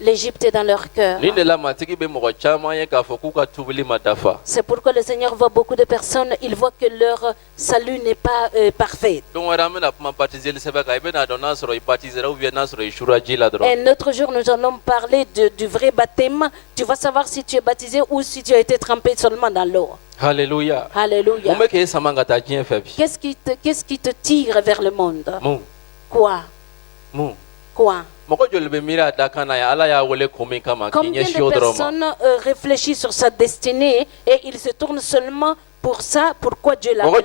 L'Égypte est dans leur cœur. C'est pourquoi le Seigneur voit beaucoup de personnes, il voit que leur salut n'est pas parfait. Et un autre jour, nous allons parler du vrai baptême. Tu vas savoir si tu es baptisé ou si tu as été trempé seulement dans l'eau. Alléluia. Alléluia. Qu'est-ce qui te tire vers le monde? Quoi? Quoi? Combien de personnes réfléchissent sur sa destinée et ils se tournent seulement pour ça? Pourquoi Dieu l'a fait?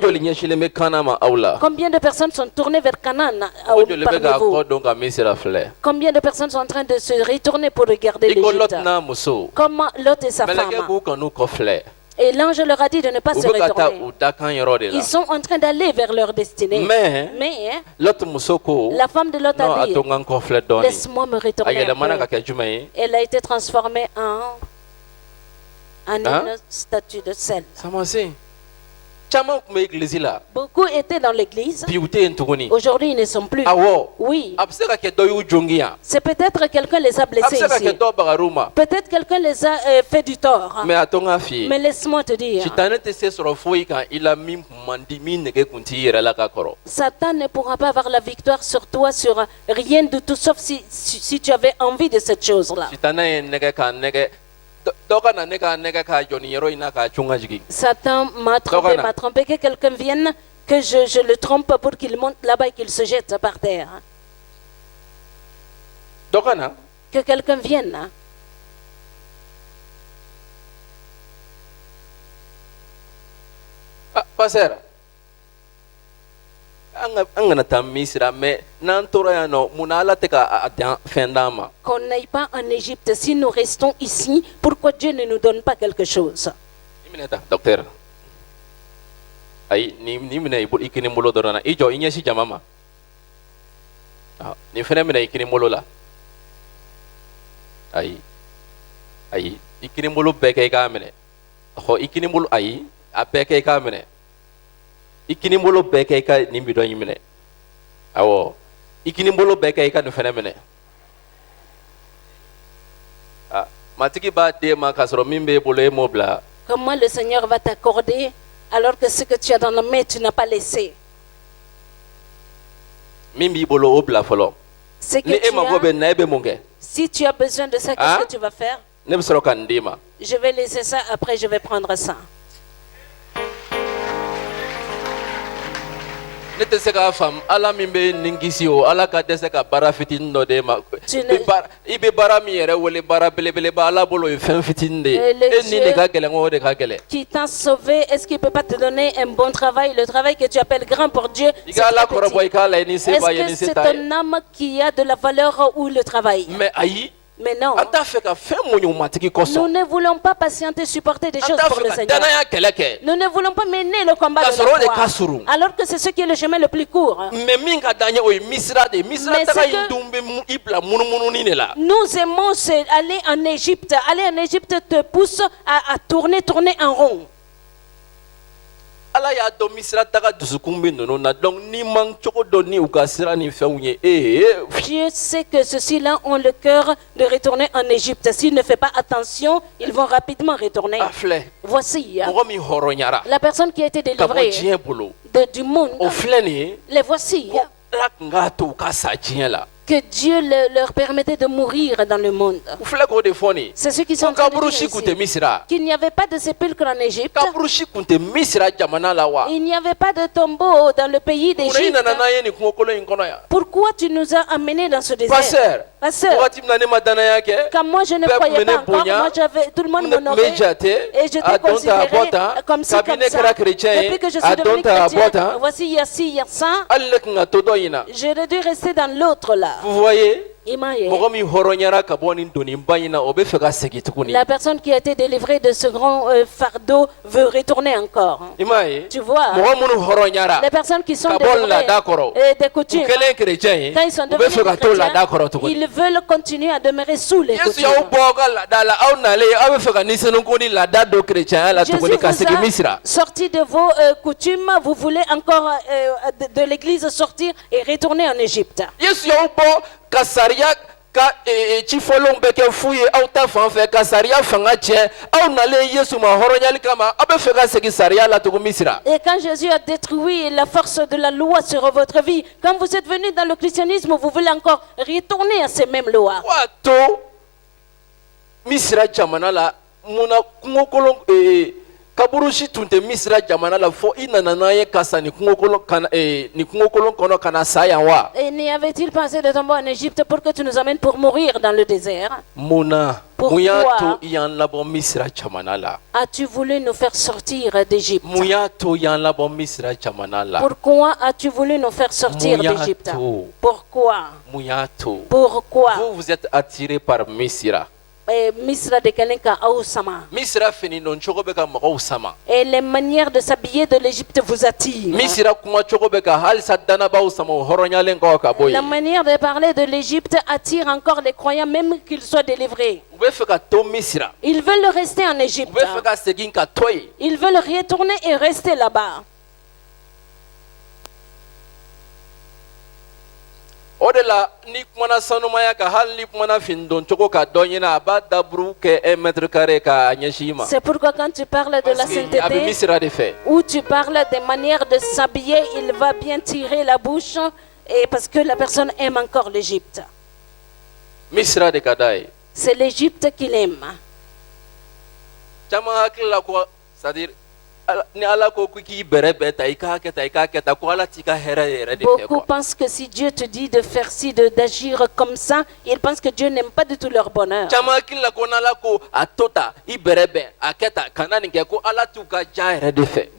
Combien de personnes sont tournées vers Canaan parmi vous? Combien de personnes sont en train de se retourner pour regarder l'Égypte? Comment Lot et sa femme? Et l'ange leur a dit de ne pas se retourner. Ils sont en train d'aller vers leur destinée. Mais la femme de Lot a dit, laisse-moi me retourner. Elle a été transformée en une statue de sel. Beaucoup étaient dans l'église. Aujourd'hui, ils ne sont plus. Oui. C'est peut-être quelqu'un les a blessés ici. Peut-être quelqu'un les a fait du tort. Mais laisse-moi te dire. Satan ne pourra pas avoir la victoire sur toi, sur rien du tout, sauf si tu avais envie de cette chose-là. Satan m'a trompé, que quelqu'un vienne, que je le trompe pour qu'il monte là-bas et qu'il se jette par terre. Que quelqu'un vienne. Pasteur. Qu'on n'aille pas en Égypte. Si nous restons ici, pourquoi Dieu ne nous donne pas quelque chose? Docteur. Ikinimbolo beke ka nimbido yimene awo ikinimbolo beke ka no fenemene matiki ba de ma kasoro mimbe bolo e mobla. Comment le Seigneur va t'accorder alors que ce que tu as dans la main tu n'as pas laissé? Mimbi bolo obla folo. C'est que si tu as besoin de ça, qu'est-ce que tu vas faire? Je vais laisser ça, après je vais prendre ça. Tu ne sais pas qui t'a sauvé, est-ce qu'il ne peut pas te donner un bon travail, le travail que tu appelles grand pour Dieu? Est-ce que c'est ton âme qui a de la valeur ou le travail? Mais non, nous ne voulons pas patienter, supporter des choses pour le Seigneur. Nous ne voulons pas mener le combat de la foi, alors que c'est ce qui est le chemin le plus court. Mais nous aimons aller en Égypte. Aller en Égypte te pousse à tourner en rond. Dieu sait que ceux-là ont le cœur de retourner en Égypte. S'ils ne font pas attention, ils vont rapidement retourner. Voici la personne qui a été délivrée du monde. Les voici. Que Dieu leur permettait de mourir dans le monde. C'est ceux qui sont en train de dire ici qu'il n'y avait pas de sépulcre en Égypte. Il n'y avait pas de tombeau dans le pays d'Égypte. Pourquoi tu nous as amenés dans ce désert? Pasteur, quand moi je ne croyais pas encore, moi tout le monde m'honorait et j'étais considéré comme ça, comme ça. Depuis que je suis devenu chrétien, voici il y a ci, il y a ça. J'aurais dû rester dans l'autre là. Vous voyez? La personne qui a été délivrée de ce grand fardeau veut retourner encore. Tu vois, les personnes qui sont délivrées des coutumes, quand ils sont devenus chrétiens, ils veulent continuer à demeurer sous les coutumes. Jésus vous a sorti de vos coutumes, vous voulez encore de l'église sortir et retourner en Égypte. ka ci folon be ke fuye aw ta fan fe ka sariya fanga cɛ aw nale Yesu ma hɔrɔnyali kama aw be fɛ ka segin sariya la tugun misira. Et quand Jésus a détruit la force de la loi sur votre vie, quand vous êtes venu dans le christianisme, vous voulez encore retourner à ces mêmes lois. Wato misira jamana la muna kungo kolon kaburushi tunte misira jamana la fo inana na ye kasa ni kungo kolon kana ni kungo kolon kono kana saya wa. Et n'y avait-il pensé de tomber en Égypte pour que tu nous amènes pour mourir dans le désert? Muna Pourquoi muyato yan labo misira jamana la. as-tu voulu nous faire sortir d'Égypte? Muyato yan labo misira jamana la. Pourquoi as-tu voulu nous faire sortir d'Égypte? Pourquoi? Muyato. Pourquoi? Vous êtes attiré par misira. Misra de Kalenka Aousama. Misira fini non chokobeka mako sama. Et les manières de s'habiller de l'Égypte vous attirent. Misira kuma chokobeka hal sadana ba usama horonyalen ko ka boy. La manière de parler de l'Égypte attire encore les croyants même qu'ils soient délivrés. Ils veulent rester en Égypte. Ils veulent retourner et rester là-bas. Odela ni kumana sanumaya ka hal ni kumana findon choko ka donyina ba dabru ke 1 mètre carré ka nyeshima. C'est pourquoi quand tu parles de la sainteté ou tu parles des manières de s'habiller, il va bien tirer la bouche et parce que la personne aime encore l'Égypte. Misra de kadai. C'est l'Égypte qu'il aime. Chama hakila kwa c'est-à-dire beaucoup pensent que si Dieu te dit de faire ci, d'agir comme ça, ils pensent que Dieu n'aime pas du tout leur bonheur.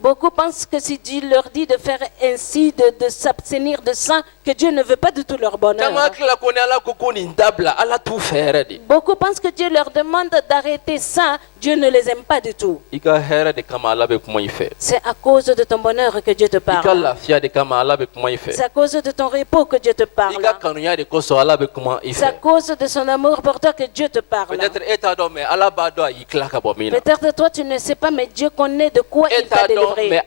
Beaucoup pensent que si Dieu leur dit de faire ainsi, de s'abstenir de ça, que Dieu ne veut pas du tout leur bonheur. Beaucoup pensent que Dieu leur demande d'arrêter ça, Dieu ne les aime pas du tout. C'est à cause de ton bonheur que Dieu te parle. C'est à cause de ton repos que Dieu te parle. C'est à cause de son amour pour toi que Dieu te parle. Peut-être toi tu ne sais pas, mais Dieu connaît de quoi il t'a délivré.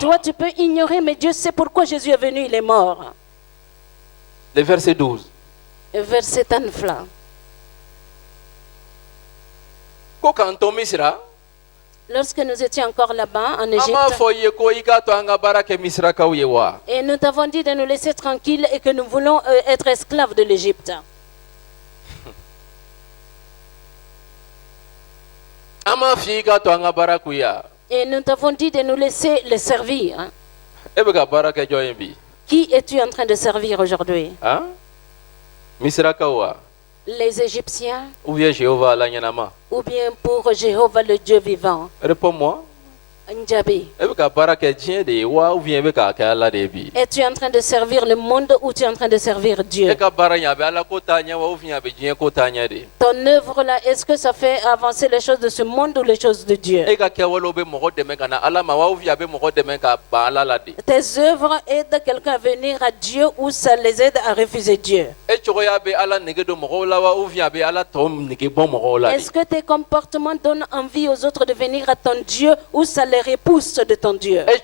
Toi tu peux ignorer, mais Dieu sait pourquoi Jésus est venu, il est mort. Le verset 12. Verset Tanfla. Lorsque nous étions encore là-bas en Égypte, et nous t'avons dit de nous laisser tranquilles et que nous voulons être esclaves de l'Égypte. Et nous t'avons dit de nous laisser les servir. Qui es-tu en train de servir aujourd'hui? Les Égyptiens ou bien pour Jéhovah le Dieu vivant? Réponds-moi. Njabi. Es-tu en train de servir le monde ou tu es en train de servir Dieu? Ton œuvre là, est-ce que ça fait avancer les choses de ce monde ou les choses de Dieu? Tes œuvres aident quelqu'un à venir à Dieu ou ça les aide à refuser Dieu? Est-ce que tes comportements donnent envie aux autres de venir à ton Dieu ou ça les repousse de ton Dieu? Est-ce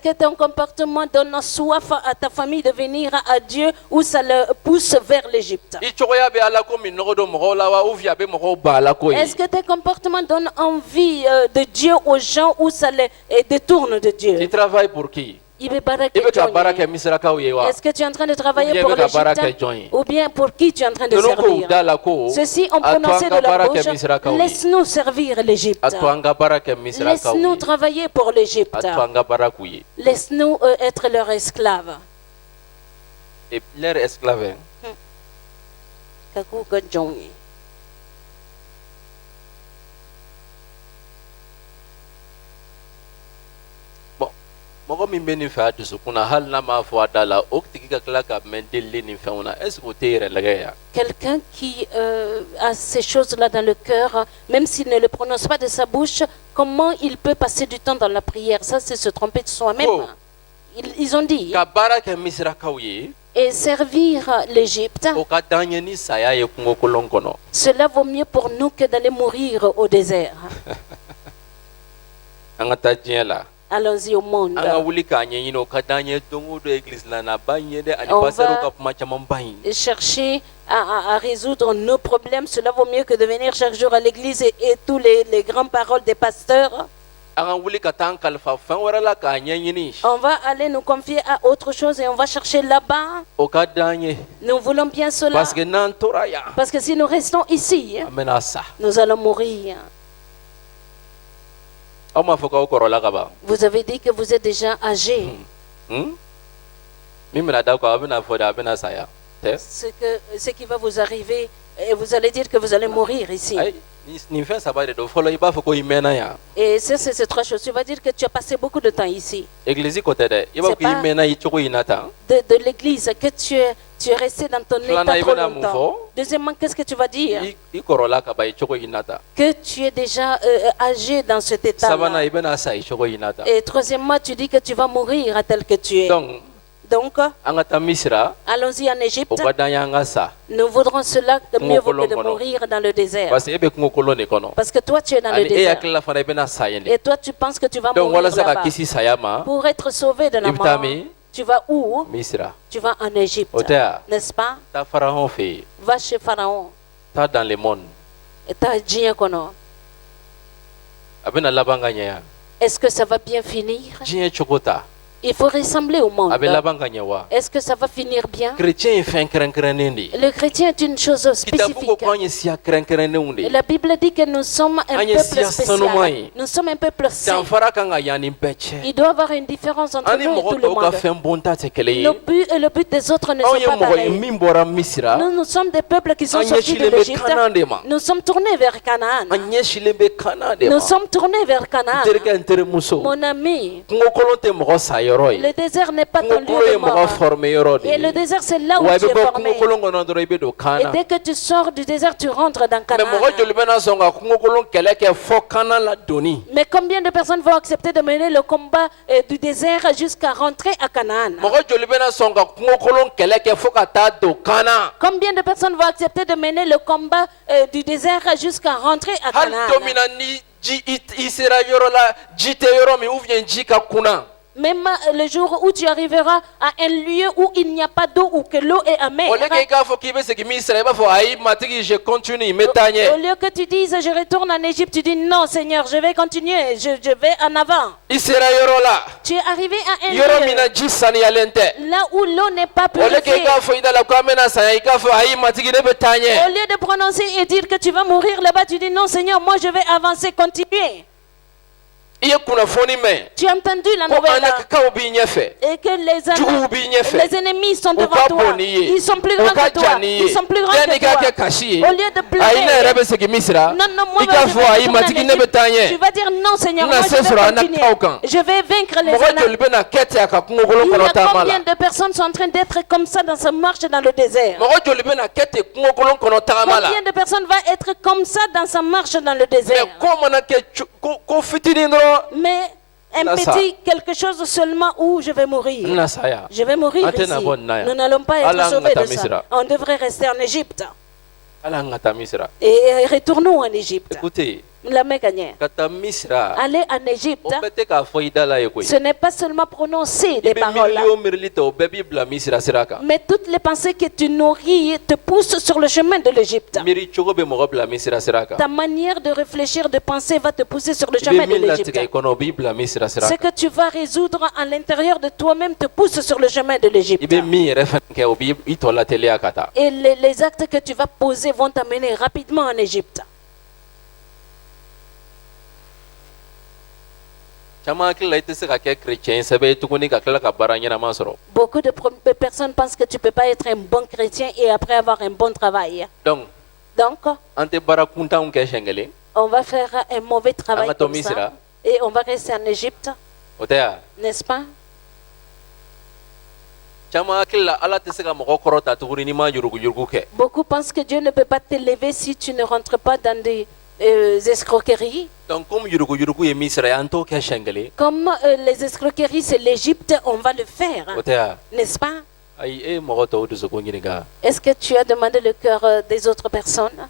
que ton comportement donne soif à ta famille de venir à Dieu ou ça le pousse vers l'Égypte? Est-ce que tes comportements donnent envie de Dieu aux gens ou ça les détourne de Dieu? Tu travailles pour qui? Est-ce que tu es en train de travailler pour l'Égypte ou bien pour qui tu es en train de servir? Ceux-ci ont prononcé de leur bouche, laisse-nous servir l'Égypte. Laisse-nous travailler pour l'Égypte. Laisse-nous être leurs esclaves. Et leurs esclaves. Quelqu'un qui a ces choses-là dans le cœur, même s'il ne le prononce pas de sa bouche, comment il peut passer du temps dans la prière? Ça, c'est se tromper de soi-même. Ils ont dit. Et servir l'Égypte, cela vaut mieux pour nous que d'aller mourir au désert. Allons-y au monde. On va chercher à résoudre nos problèmes. Cela vaut mieux que de venir chaque jour à l'église et tous les grandes paroles des pasteurs. On va aller nous confier à autre chose et on va chercher là-bas. Nous voulons bien cela. Parce que si nous restons ici, nous allons mourir. Vous avez dit que vous êtes déjà âgé. Ce qui va vous arriver, et vous allez dire que vous allez mourir ici. Et ça, c'est trois choses. Tu vas dire que tu as passé beaucoup de temps ici. De l'église, que tu es resté dans ton état trop longtemps. Deuxièmement, qu'est-ce que tu vas dire? Que tu es déjà âgé dans cet état-là. Et troisièmement, tu dis que tu vas mourir à tel que tu es. Donc, allons-y en Égypte. Nous voudrons cela que mieux vaut que de mourir dans le désert. Parce que toi, tu es dans le désert. Et toi, tu penses que tu vas mourir là-bas. Pour être sauvé de la mort, tu vas où? Tu vas en Égypte. N'est-ce pas? Va chez Pharaon. Dans le monde. Est-ce que ça va bien finir? Il faut ressembler au monde. Est-ce que ça va finir bien? Le chrétien est une chose spécifique. La Bible dit que nous sommes un peuple spécial. Nous sommes un peuple saint. Il doit y avoir une différence entre nous et tout le monde. Le but et le but des autres ne sont pas pareils. Nous sommes des peuples qui sont sortis de l'Égypte. Nous sommes tournés vers Canaan. Nous sommes tournés vers Canaan. Mon ami, le désert n'est pas ton lieu de mort. Et le désert, c'est là où tu es formé. Et dès que tu sors du désert, tu rentres dans Canaan. Mais combien de personnes vont accepter de mener le combat du désert jusqu'à rentrer à Canaan? Combien de personnes vont accepter de mener le combat du désert jusqu'à rentrer à Canaan? Même le jour où tu arriveras à un lieu où il n'y a pas d'eau ou que l'eau est amère. Au lieu que tu dises je retourne en Égypte, tu dis non Seigneur, je vais continuer, je vais en avant. Tu es arrivé à un lieu là où l'eau n'est pas purifiée. Au lieu de prononcer et dire que tu vas mourir là-bas, tu dis non Seigneur, moi je vais avancer, continuer. Tu as entendu la nouvelle et que les ennemis sont devant toi. Ils sont plus grands que toi. Ils sont plus grands que toi. Au lieu de pleurer, non, moi je vais tu vas dire non Seigneur, moi je vais continuer. Je vais vaincre les ennemis. Il y a combien de personnes sont en train d'être comme ça dans sa marche dans le désert? Combien de personnes vont être comme ça dans sa marche dans le désert? Mais un petit quelque chose seulement où je vais mourir. Je vais mourir ici. Nous n'allons pas être sauvés de ça. On devrait rester en Égypte. Et retournons en Égypte. Écoutez, la Mécanière. Aller en Égypte, ce n'est pas seulement prononcer des paroles, mais toutes les pensées que tu nourris te poussent sur le chemin de l'Égypte. Ta manière de réfléchir, de penser va te pousser sur le chemin de l'Égypte. Ce que tu vas résoudre à l'intérieur de toi-même te pousse sur le chemin de l'Égypte. Et les actes que tu vas poser vont t'amener rapidement en Égypte. Beaucoup de personnes pensent que tu ne peux pas être un bon chrétien et après avoir un bon travail. Donc, on va faire un mauvais travail comme ça et on va rester en Égypte. N'est-ce pas? Beaucoup pensent que Dieu ne peut pas t'élever si tu ne rentres pas dans des escroqueries. Donc, comme les escroqueries c'est l'Égypte, on va le faire. N'est-ce pas? Est-ce que tu as demandé le cœur des autres personnes?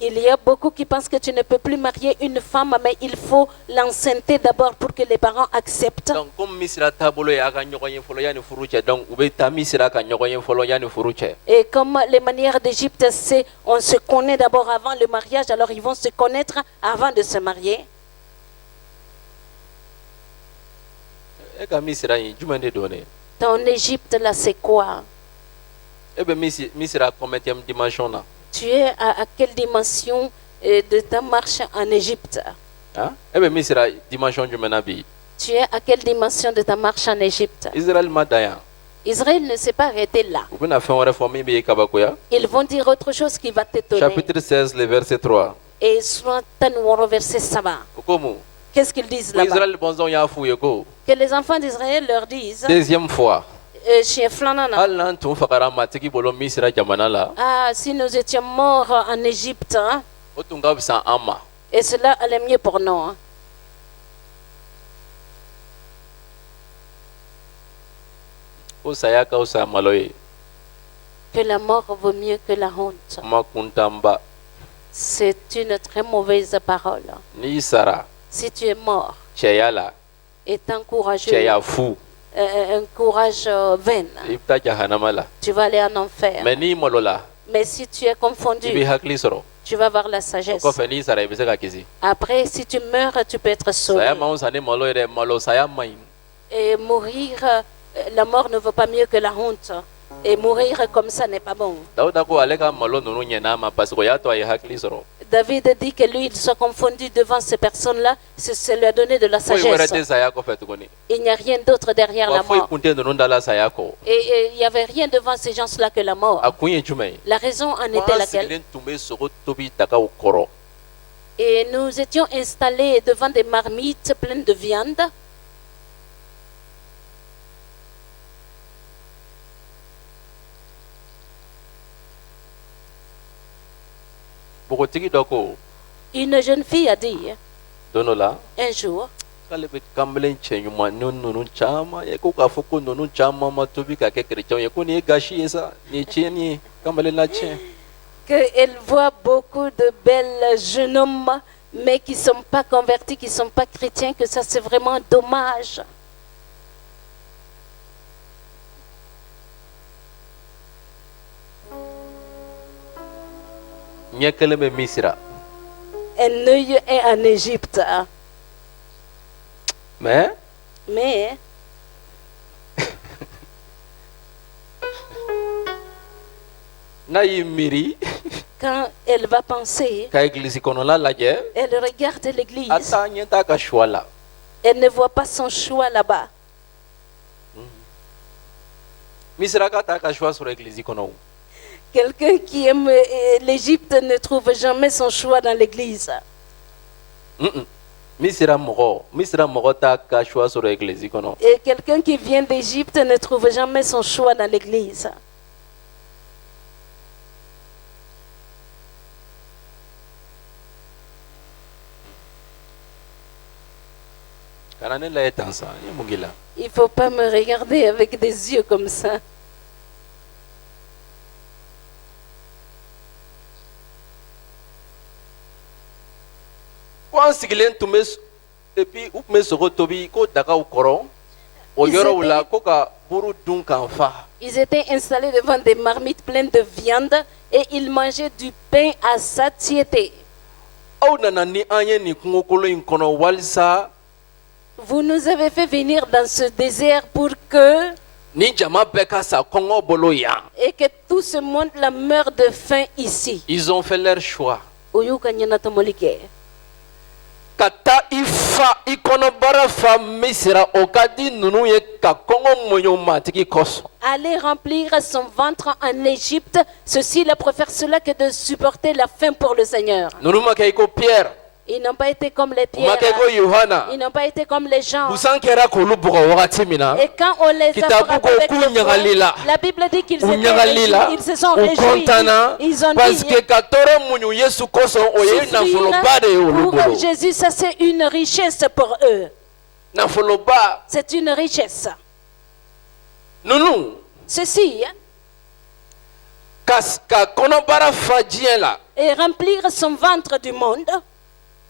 Il y a beaucoup qui pensent que tu ne peux plus marier une femme, mais il faut l'enceinte d'abord pour que les parents acceptent. Et comme les manières d'Égypte, c'est on se connaît d'abord avant le mariage, alors ils vont se connaître avant de se marier. Ton Égypte là, c'est quoi? Tu es à quelle dimension de ta marche en Égypte? Tu es à quelle dimension de ta marche en Égypte? Israël ne s'est pas arrêté là. Ils vont dire autre chose qui va t'étonner. Chapitre 16, le verset 3. Et soit verset 7. Qu'est-ce qu'ils disent là-bas? Que les enfants d'Israël leur disent. Deuxième fois. Si nous étions morts en Égypte, hein, et cela allait mieux pour nous. Hein. Que la mort vaut mieux que la honte. C'est une très mauvaise parole. Si tu es mort, étant courageux, un courage vain, tu vas aller en enfer. Mais si tu es confondu, tu vas avoir la sagesse. Après, si tu meurs, tu peux être sauvé. Et mourir, la mort ne vaut pas mieux que la honte. Et mourir comme ça n'est pas bon. David dit que lui, il soit confondu devant ces personnes-là, ça lui a donné de la sagesse. Il n'y a rien d'autre derrière la mort. Et il n'y avait rien devant ces gens-là que la mort. La raison en était laquelle? Et nous étions installés devant des marmites pleines de viande. Une jeune fille a dit un jour qu'elle voit beaucoup de belles jeunes hommes mais qui ne sont pas convertis, qui ne sont pas chrétiens, que ça c'est vraiment dommage. Un œil est en Égypte. Mais quand elle va penser, elle regarde l'église. Elle ne voit pas son choix là-bas. Quelqu'un qui aime l'Égypte ne trouve jamais son choix dans l'église. Et quelqu'un qui vient d'Égypte ne trouve jamais son choix dans l'église. Il ne faut pas me regarder avec des yeux comme ça. Ils étaient installés devant des marmites pleines de viande et ils mangeaient du pain à satiété. Vous nous avez fait venir dans ce désert pour que et que tout ce monde-là meure de faim ici. Ils ont fait leur choix. Kata ifa ikonobara fa misira okadi nunu ye ka kongo monyo matiki koso. Aller remplir son ventre en Égypte, ceci là pour faire cela que de supporter la faim pour le Seigneur. Nunu makaiko Pierre. Ils n'ont pas été comme les pierres. Ils n'ont pas été comme les gens. Et quand on les a frappés avec le fouet, la Bible dit qu'ils se sont réjouis. Ils ont dit pour Jésus, ça c'est une richesse pour eux. C'est une richesse. Ceci, et remplir son ventre du monde,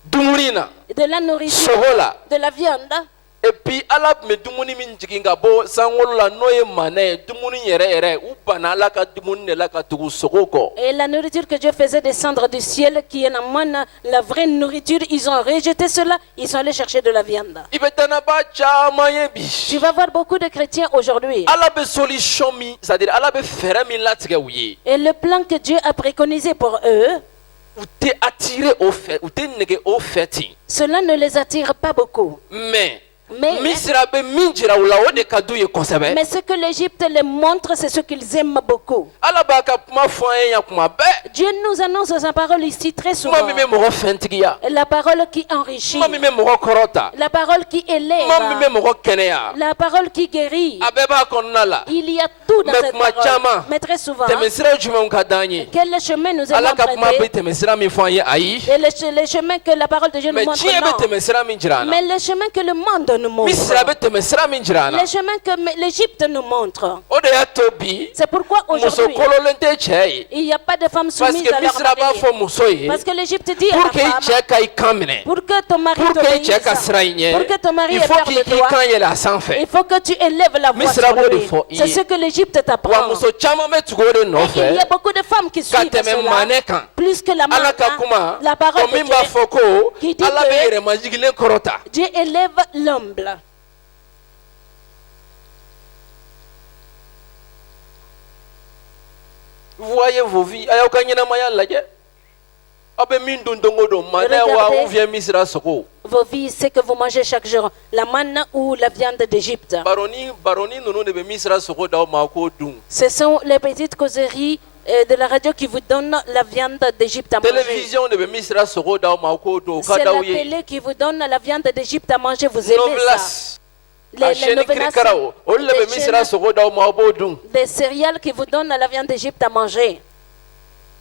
de la nourriture, de la viande. Et puis ala me dumuni min jigin ka bɔ sankolo la n'o ye manɛ ye dumuni yɛrɛ yɛrɛ u banna ala ka dumuni de la ka tugu sogo kɔ. Et la nourriture que Dieu faisait descendre du ciel, qui est la manne, la vraie nourriture, ils ont rejeté cela, ils sont allés chercher de la viande. I bɛ tanaba caman ye bi. Tu vas voir beaucoup de chrétiens aujourd'hui. Ala bɛ solution min, c'est-à-dire ala bɛ fɛɛrɛ min latigɛ u ye. Et le plan que Dieu a préconisé pour eux, U tɛ attiré au fait, u tɛ nɛgɛ o fɛ ten. cela ne les attire pas beaucoup. Mais Misra bɛ min jira u la o de ka d'u ye kosɛbɛ. Mais ce que l'Égypte les montre, c'est ce qu'ils aiment beaucoup. Ala b'a ka kuma fɔ an ye yan kuma bɛɛ. Dieu nous annonce sa parole ici très souvent. Kuma min bɛ mɔgɔ fɛntigiya. La parole qui enrichit. Kuma min bɛ mɔgɔ kɔrɔta. La parole qui élève. Kuma min bɛ mɔgɔ kɛnɛya. La parole qui guérit. A bɛɛ b'a kɔnɔna la. Il y a tout dans Mais cette kuma parole. caman. Mais très souvent, Tɛmɛsira jumɛnw ka d'an ye. quel chemin nous allons Ala ka kuma bɛ emprunter? tɛmɛsira min fɔ an ye ayi. Et le chemin que la parole de Dieu nous Mais montre, diɲɛ bɛ non. tɛmɛsira min jira an na. Mais le chemin que le monde nous montre. Misira bɛ tɛmɛsira min jira an na. Le chemin que l'Égypte nous montre. O de y'a to bi. C'est pourquoi Muso aujourd'hui, kololen tɛ cɛ ye. il n'y a pas de femmes Parce soumises que à leur Misira b'a mari. fɔ muso ye. Parce que l'Égypte dit à Pour la que i femme, cɛ ka i kan minɛ. pour que ton mari Pour que i t'obéisse, cɛ ka siran i ɲɛ. pour que ton mari Il ait faut peur k'i de k'i toi, kan yɛlɛ a sanfɛ. il faut que tu élèves la voix Misira sur b'o de lui. fɔ i C'est ye. ce que l'Égypte Wa t'apprend. muso caman bɛ tugu o de Et il y nɔfɛ. a beaucoup de femmes qui Ka suivent tɛmɛ cela. manɛ kan. Plus que la Ala ka manne, kuma. la parole O de min b'a Dieu. fɔ ko Qui dit Ala bɛ que yɛrɛmajigilen kɔrɔta. Dieu élève l'humble. Voyez vos vies. A y'aw ka ɲɛnamaya lajɛ. Aw bɛ min dun don o don manɛ wa Regardez. ou bien Misira sogo. Vos vies, c'est que vous mangez chaque jour. La manne ou la viande d'Égypte. Baroni ninnu de bɛ Misira sogo d'aw ma k'o dun. Ce sont les petites causeries de la radio qui vous donnent la viande d'Égypte à manger. Télévision de bɛ Misira sogo d'aw ma k'o dun o ka C'est la d'aw ye. télé qui vous donne la viande d'Égypte à manger. Vous aimez ça. Novelas. A Les chaîne novelas, kirikaraw olu de bɛ les Misira chaînes, sogo d'aw ma aw b'o dun. des céréales qui vous donnent la viande d'Égypte à manger.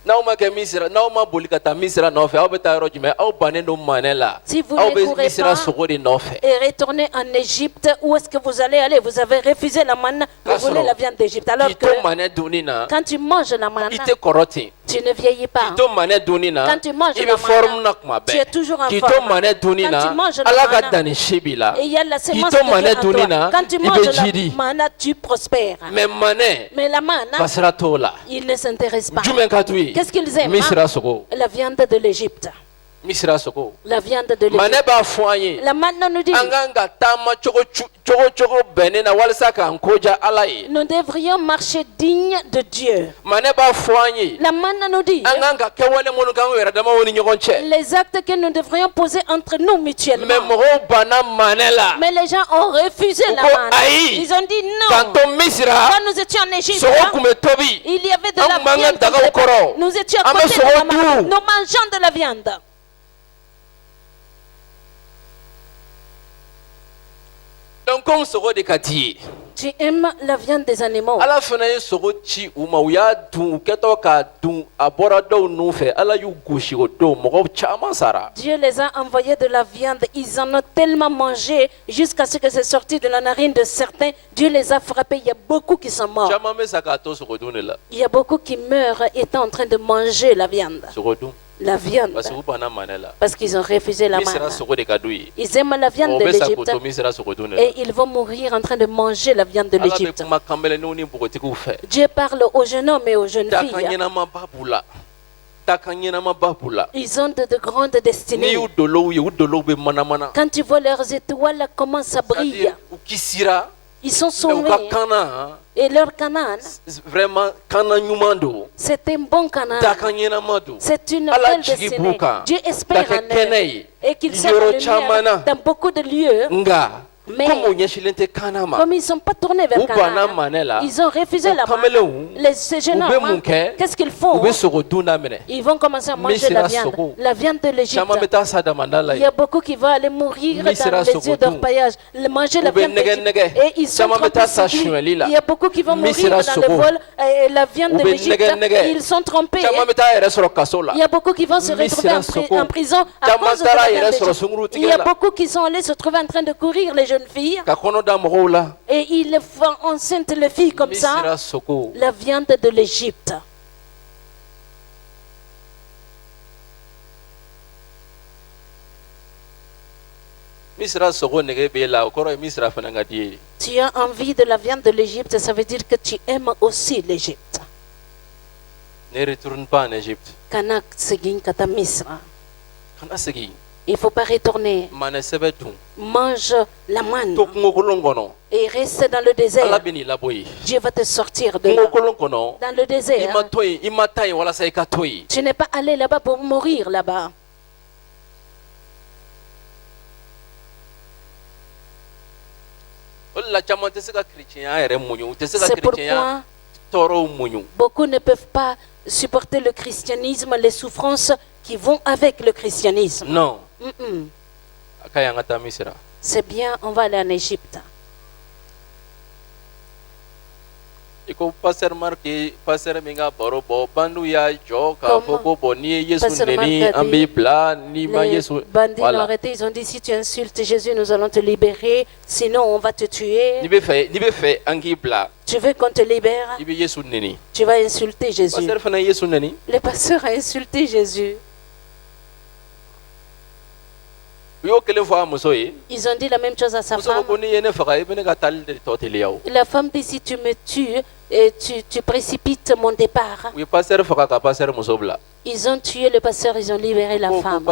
N'aw ma kɛ Misira n'aw ma boli ka taa Misira nɔfɛ aw bɛ taa yɔrɔ jumɛn aw bannen don manɛ la. Si vous Aw ne bɛ courez Misira pas sogo de nɔfɛ. et retournez en Égypte, où est-ce que vous allez aller? Vous avez refusé la manne, vous Kasɔrɔ, voulez la viande d'Égypte. Alors K'i que to manɛ dunni na quand tu manges la manne, i tɛ kɔrɔ ten. tu ne vieillis pas. K'i to manɛ dunni na Quand tu manges i la bɛ forme manne, na kuma tu es bɛɛ. toujours en K'i to forme. manɛ dunni Quand na tu manges la Ala ka manne, danni si b'i la. Et il y a la K'i semence to de Dieu manɛ en dunni toi. na Quand tu i manges bɛ jiri. la manne, tu prospères. Mais manɛ Mais la manne, basira t'o la. ils ne s'intéressent pas. Jumɛn ka d'u ye? Qu'est-ce qu'ils aiment? Misira sogo. La viande de l'Égypte. Misira sogo. La viande de l'Égypte. Manɛ b'a fɔ an ye. La manne nous dit, An kan ka taama cogo bɛnnen na walasa k'an koja Ala ye. nous devrions marcher digne de Dieu. Manɛ b'a fɔ an ye. La manne nous dit, An kan ka kɛwale minnu k'an yɛrɛ damaw ni ɲɔgɔn cɛ. les actes que nous devrions poser entre nous mutuellement. Mais mɔgɔw banna manɛ la. Mais les gens ont refusé la Ko manne. ayi. Ils ont dit K'an non. to Misira. Quand nous étions en Égypte, Sogo kun bɛ tobi. il y avait de An la kun b'an ka viande. dagaw kɔrɔ. Nous étions à An bɛ côté de la sogo manne. dun. Nous mangeons de la viande. Donc comme sogo de ka di ye. Tu aimes la viande des animaux. Ala fana ye sogo ci u ma u y'a dun u kɛtɔ k'a dun a bɔra dɔw nun fɛ Ala y'u gosi o don mɔgɔw caman sara. Dieu les a envoyés de la viande. Ils en ont tellement mangé jusqu'à ce que c'est sorti de la narine de certains. Dieu les a frappés. Il y a beaucoup qui sont morts. Caman bɛ sa k'a to sogo dun de la. Il y a beaucoup qui meurent étant en train de manger la viande. Sogo dun. La viande. Parce que u banna manɛ la. Parce qu'ils ont refusé la Misira manne. sogo de ka d'u ye. Ils aiment la viande O de bɛ sa k'o l'Égypte. to Misira sogo dun de la. Et ils vont mourir en train de manger la viande de Ala bɛ l'Égypte. kuma kanbɛlɛninw ni npogotigiw fɛ. Dieu parle aux jeunes hommes et aux jeunes Dakan filles. ɲɛnamaba b'u la. Dakan ɲɛnamaba b'u la. Ils ont de grandes N'i destinées. y'u dolow ye u dolow bɛ manamana. Quand tu vois leurs étoiles, comment ça brille. C'est-à-dire u kisira. Ils sont Mais u sauvés. ka kana Et leur Canaan, vraiment kana ɲuman don. c'est un bon Canaan. Dakan ɲɛnama don. C'est une Ala belle jigi destinée. b'u kan. Dieu espère Ka en kɛ kɛnɛ eux. ye. Et qu'ils soient Yɔrɔ la caman na. lumière dans beaucoup de lieux. Nga Mais comme u ɲɛsilen tɛ kana ma. comme ils ne sont pas tournés vers U banna Canaan, manɛ la. ils ont refusé O la kamalew manne. Ces jeunes u bɛ mun hommes, kɛ? qu'est-ce qu'ils U font? bɛ sogo dun daminɛ. Ils vont commencer à manger Misira la viande. sogo. La viande de l'Égypte. Caman bɛ taa sa damanda la Il y ye. a beaucoup qui vont aller mourir Misira dans les sogo yeux dun. d'orpaillage, manger la U bɛ viande nɛgɛ d'Égypte. nɛgɛ. Et ils sont Caman bɛ taa sa trompés. suɲɛli la. Il y a beaucoup qui vont mourir Misira dans le sogo. vol. La viande U de bɛ l'Égypte, nɛgɛ nɛgɛ. ils sont trompés. Caman bɛ taa yɛrɛ sɔrɔ kaso la. Il y a beaucoup qui vont se retrouver Misira sogo. en prison à Caman cause de la taara viande yɛrɛ sɔrɔ d'Égypte. sunkuru Il y a tigɛ la. beaucoup qui sont allés se trouver en train de courir, les jeunes filles, Ka kɔnɔ da mɔgɔw la. et ils font enceinte les filles comme Misira ça. sogo. La viande de l'Égypte. Tu as envie de la viande de l'Égypte, ça veut dire que tu aimes aussi l'Égypte. Ne retourne pas en Égypte. Kanak segin kata Misra. Il ne faut pas retourner. Mange la manne et reste dans le désert. Dieu va te sortir de là. Dans le désert. Tu n'es pas allé là-bas pour mourir là-bas. C'est pourquoi beaucoup ne peuvent pas supporter le christianisme, les souffrances qui vont avec le christianisme. Non. C'est bien, on va aller en Égypte. Comme pasteur Marc bandits l'ont arrêté, ils ont dit si tu insultes Jésus, nous allons te libérer, sinon on va te tuer. Tu veux qu'on te libère? Tu vas insulter Jésus. Le pasteur a insulté Jésus. Ils ont dit la même chose à sa femme. La femme dit si tu me tues, tu précipites mon départ. Ils ont tué le pasteur, ils ont libéré la femme.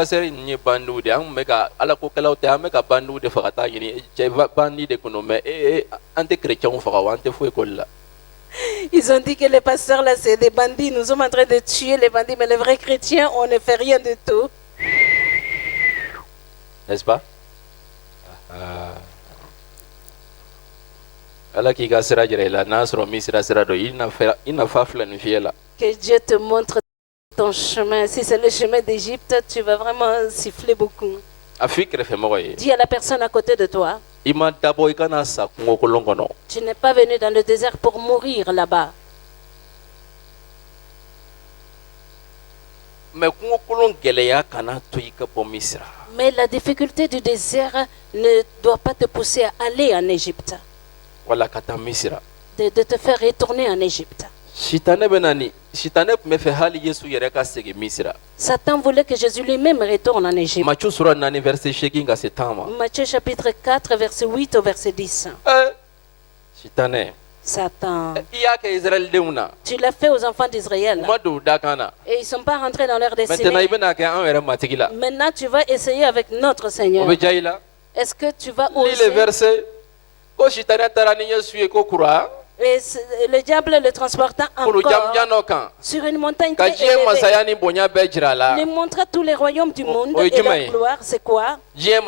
Ils ont dit que les pasteurs là c'est des bandits, nous sommes en train de tuer les bandits, mais les vrais chrétiens on ne fait rien du tout. N'est-ce pas? Que Dieu te montre ton chemin. Si c'est le chemin d'Égypte, tu vas vraiment siffler beaucoup. Dis à la personne à côté de toi, tu n'es pas venu dans le désert pour mourir là-bas. Mais la difficulté du désert ne doit pas te pousser à aller en Égypte. De te faire retourner en Égypte. Satan voulait que Jésus lui-même retourne en Égypte. Matthieu chapitre 4, verset 8 au verset 10. Satan, tu l'as fait aux enfants d'Israël et ils ne sont pas rentrés dans leur destinée. Maintenant tu vas essayer avec notre Seigneur. Est-ce que tu vas oser? Et le diable le transporta encore sur une montagne très élevée. Il montra tous les royaumes du monde et leur gloire. C'est quoi? C'est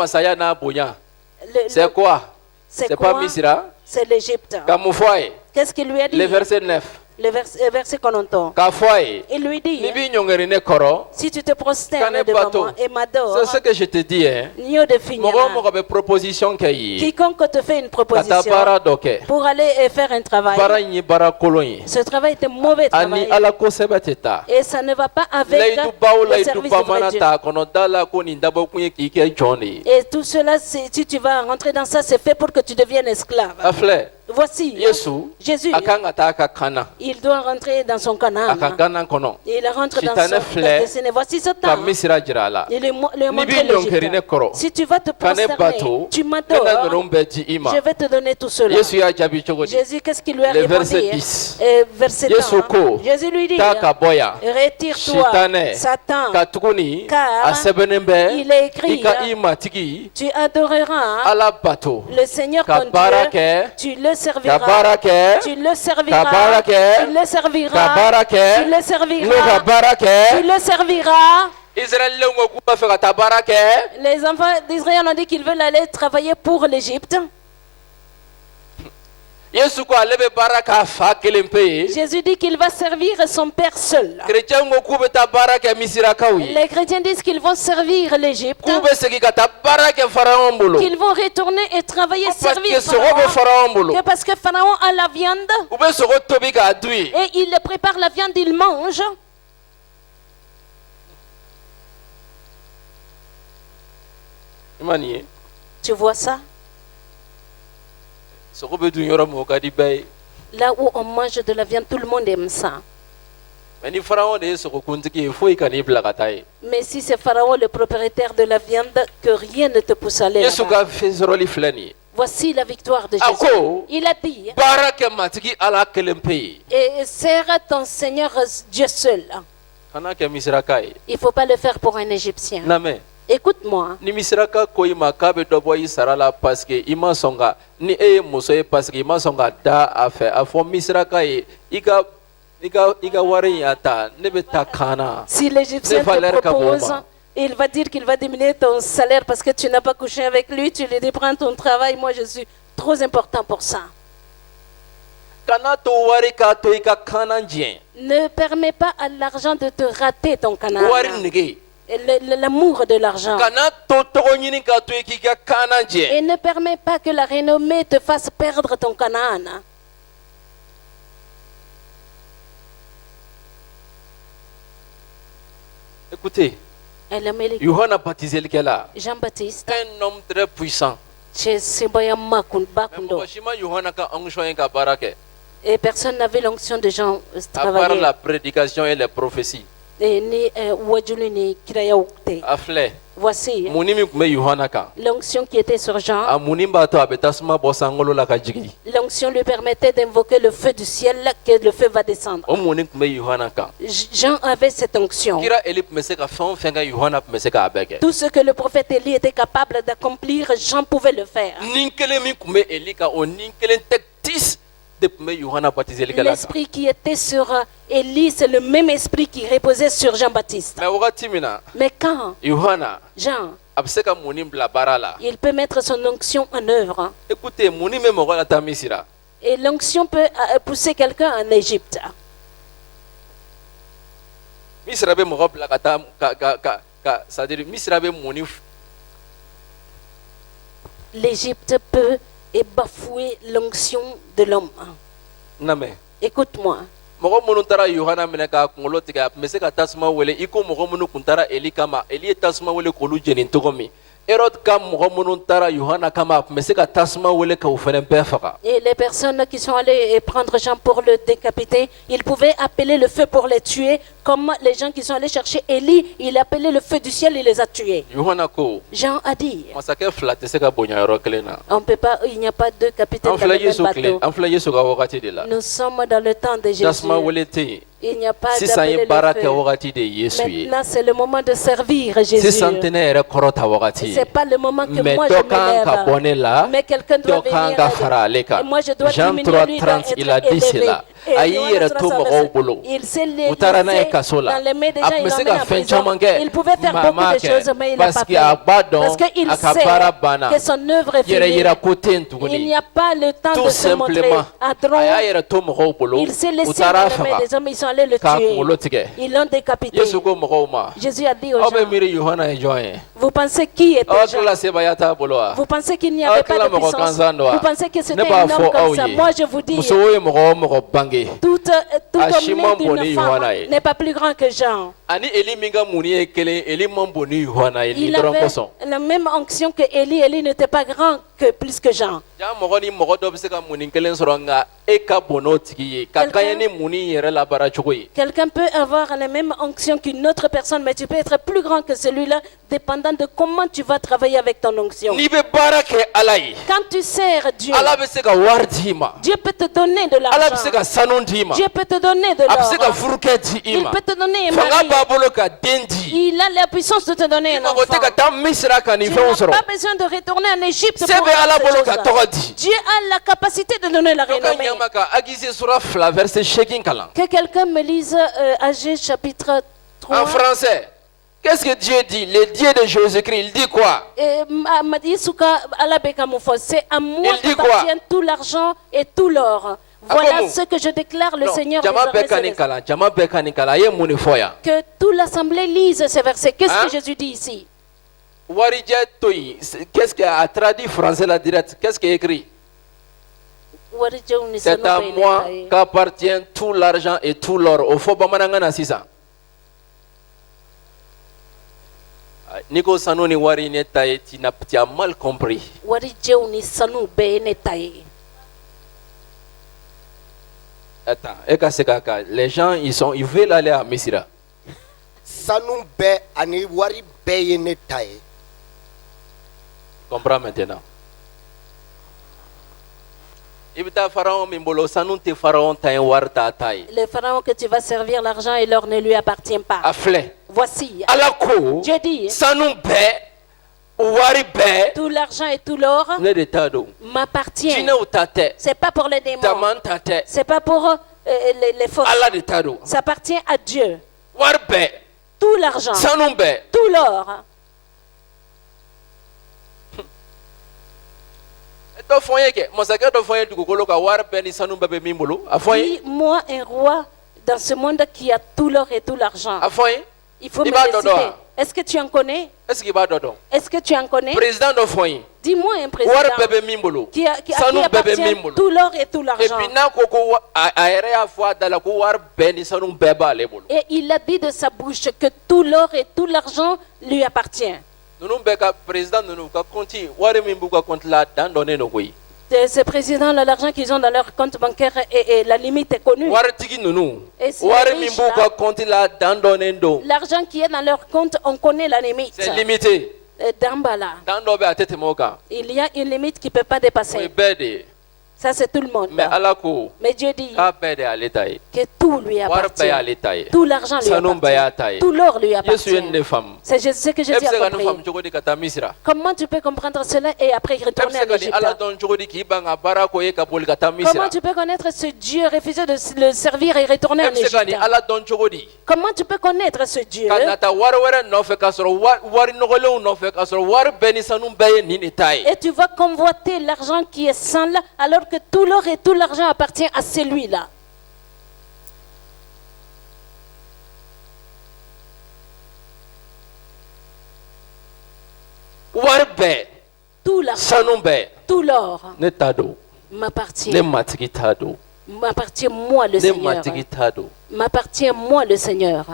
quoi? C'est pas Misra? C'est l'Égypte. Qu'est-ce qu'il lui a dit? Le verset 9. Le verset qu'on entend. Il lui dit, si tu te prosternes devant moi et m'adores, c'est ce que je te dis. Quiconque te fait une proposition pour aller faire un travail, ce travail est un mauvais travail. Et ça ne va pas avec le service de vrai Dieu. Et tout cela, si tu vas rentrer dans ça, c'est fait pour que tu deviennes esclave. Voici, Jésus, il doit rentrer dans son Canaan. Il rentre dans son destinée. Voici ce temps. Il lui montre l'Égypte. Si tu vas te prosterner, tu m'adores, je vais te donner tout cela. Jésus, qu'est-ce qu'il lui a répondu? Verset 10. Jésus lui dit, retire-toi, Satan, car il est écrit, tu adoreras le Seigneur ton Dieu, tu le serviras, tu le serviras, tu le serviras, tu le serviras, tu le serviras. Les enfants d'Israël ont dit qu'ils veulent aller travailler pour l'Égypte. Jésus dit qu'il va servir son Père seul. Les chrétiens disent qu'ils vont servir l'Égypte, qu'ils vont retourner et travailler, servir Pharaon, que parce que Pharaon a la viande et il prépare la viande, il mange. Tu vois ça? Là où on mange de la viande, tout le monde aime ça. Mais si c'est Pharaon le propriétaire de la viande, que rien ne te pousse à aller là-bas. Voici la victoire de Jésus. Il a dit, et sers ton Seigneur Dieu seul. Il ne faut pas le faire pour un Égyptien. Écoute-moi. Si l'Égyptien te propose, il va dire qu'il va diminuer ton salaire parce que tu n'as pas couché avec lui, tu lui dis prends ton travail, moi je suis trop important pour ça. Ne permets pas à l'argent de te rater ton Canaan. L'amour de l'argent. Et ne permets pas que la renommée te fasse perdre ton Canaan. Écoutez, Jean-Baptiste, un homme très puissant. Et personne n'avait l'onction de Jean à part la prédication et les prophéties. Voici l'onction qui était sur Jean. L'onction lui permettait d'invoquer le feu du ciel, que le feu va descendre. Jean avait cette onction. Tout ce que le prophète Élie était capable d'accomplir, Jean pouvait le faire. L'esprit qui était sur Élie, c'est le même esprit qui reposait sur Jean-Baptiste. Mais quand Jean, il peut mettre son onction en œuvre. Et l'onction peut pousser quelqu'un en Égypte. L'Égypte peut bafouer l'onction de l'homme. Écoute-moi. Et les personnes qui sont allées prendre Jean pour le décapiter, ils pouvaient appeler le feu pour les tuer, comme les gens qui sont allés chercher Élie, il appelait le feu du ciel, il les a tués. Jean a dit, on peut pas, il n'y a pas deux capitaines dans le même bateau. Nous sommes dans le temps de Jésus. Il n'y a pas d'appeler le feu. Maintenant, c'est le moment de servir Jésus. Ce n'est pas le moment que moi je me lève. Mais quelqu'un doit venir. Et moi je dois diminuer lui doit être élevé. Il s'est laissé dans les mains des gens, il l'emmène en prison. Il pouvait faire beaucoup de choses, mais il n'a pas fait. Parce qu'il sait que son œuvre est finie. Il n'y a pas le temps de se montrer. Adron, il s'est laissé dans les mains des hommes, ils sont allés le tuer. Ils l'ont décapité. Jésus a dit aux gens, vous pensez qui était Jean? Vous pensez qu'il n'y avait pas de puissance? Vous pensez que c'était un homme comme ça? Moi je vous dis, tout homme d'une femme n'est pas plus grand que Jean. Il avait la même onction que Élie. Élie n'était pas grand que plus que Jean. Quelqu'un peut avoir la même onction qu'une autre personne, mais tu peux être plus grand que celui-là, dépendant de comment tu vas travailler avec ton onction. Quand tu sers Dieu, Dieu peut te donner de l'argent. Dieu peut te donner de l'or. Il peut te donner un mari. Il a la puissance de te donner un enfant. Tu n'as pas besoin de retourner en Égypte pour faire ces choses. Dieu a la capacité de donner la renommée. Que quelqu'un me lise Agé chapitre 3. En français. Qu'est-ce que Dieu dit? Le Dieu de Jésus-Christ, il dit quoi? C'est à moi qu'appartient tout l'argent et tout l'or. Voilà ce que je déclare le Seigneur des armées célestes. Que toute l'assemblée lise ces versets. Qu'est-ce que Jésus dit ici? Qu'est-ce qu'il a traduit français là direct? Qu'est-ce qu'il a écrit? C'est à moi qu'appartient tout l'argent et tout l'or. Au fond, Nico Sanoni Wari Netaye, tu as mal compris. attends, les gens ils veulent aller à Missira. Comprends maintenant. Les pharaons que tu vas servir, l'argent et l'or ne lui appartient pas. Voici. Dieu dit. Tout l'argent et tout l'or m'appartient. C'est pas pour les démons. C'est pas pour les forces. Ça appartient à Dieu. Tout l'argent, tout l'or. Dis-moi un roi dans ce monde qui a tout l'or et tout l'argent. Il faut me le citer. Est-ce que tu en connais? Est-ce que tu en connais? Dis-moi un président qui appartient tout l'or et tout l'argent. Et il a dit de sa bouche que tout l'or et tout l'argent lui appartient. Ces présidents-là, l'argent qu'ils ont dans leur compte bancaire et la limite est connue. Et l'argent qui est dans leur compte, on connaît la limite. C'est limité. D'Ambala. Il y a une limite qui ne peut pas dépasser. Ça, c'est tout le monde. Mais Dieu dit que tout lui appartient. Tout l'argent lui appartient. Tout l'or lui appartient. C'est ce que Jésus a compris. Comment tu peux comprendre cela et après retourner en Égypte? Comment tu peux connaître ce Dieu, refuser de le servir et retourner en Égypte? Comment tu peux connaître ce Dieu? Et tu vas convoiter l'argent qui est sale alors que tout l'or et tout l'argent appartient à celui-là. Tout l'argent, tout l'or m'appartient. M'appartient moi le Seigneur. M'appartient moi le Seigneur.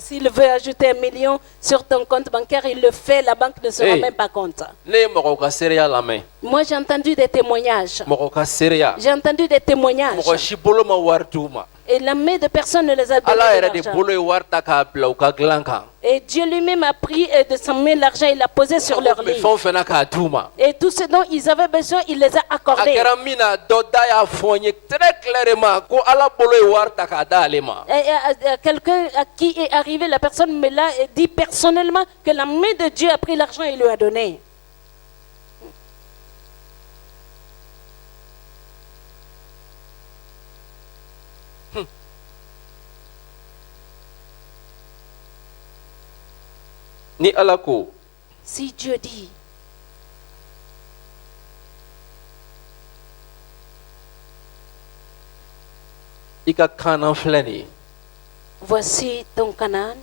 S'il veut ajouter 1 million sur ton compte bancaire, il le fait, la banque ne se rend même pas compte. Moi, j'ai entendu des témoignages. J'ai entendu des témoignages. Et la main de personne ne les a donné. Et Dieu lui-même a pris de sa main l'argent et l'a posé sur leur lit. Et tout ce dont ils avaient besoin, il les a accordés. Et quelqu'un à qui est arrivé, la personne me l'a dit personnellement que la main de Dieu a pris l'argent et lui a donné. Si Dieu dit, voici ton Canaan.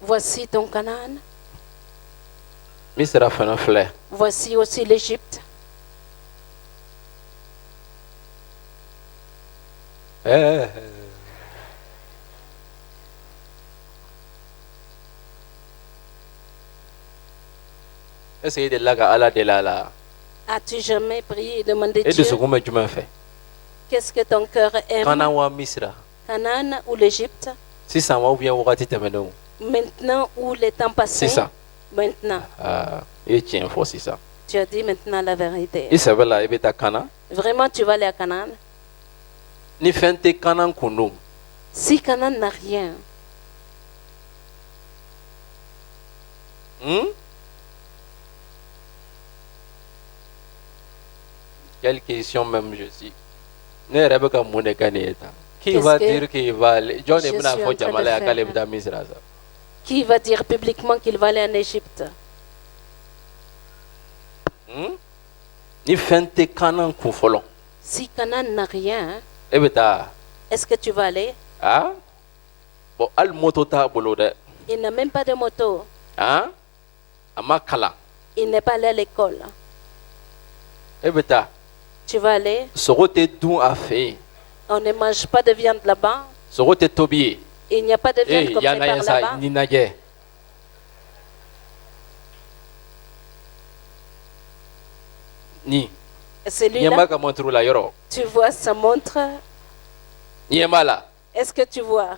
Voici ton Canaan. Voici aussi l'Égypte. As-tu jamais prié et demandé Dieu qu'est-ce que ton cœur aime? Canaan ou l'Égypte? Maintenant ou les temps passés? Maintenant. Tu as dit maintenant la vérité. Vraiment, tu vas aller à Canaan? Si Canaan n'a rien, quelle question même je suis. Qui va dire qu'il va aller? Qui va dire publiquement qu'il va aller en Égypte? Si Canaan n'a rien, est-ce que tu vas aller? Il n'a même pas de moto. Il n'est pas allé à l'école. Tu vas aller? On ne mange pas de viande là-bas. Il n'y a pas de viande comme c'est par là-bas. Celui-là, tu vois sa montre. Est-ce que tu vois?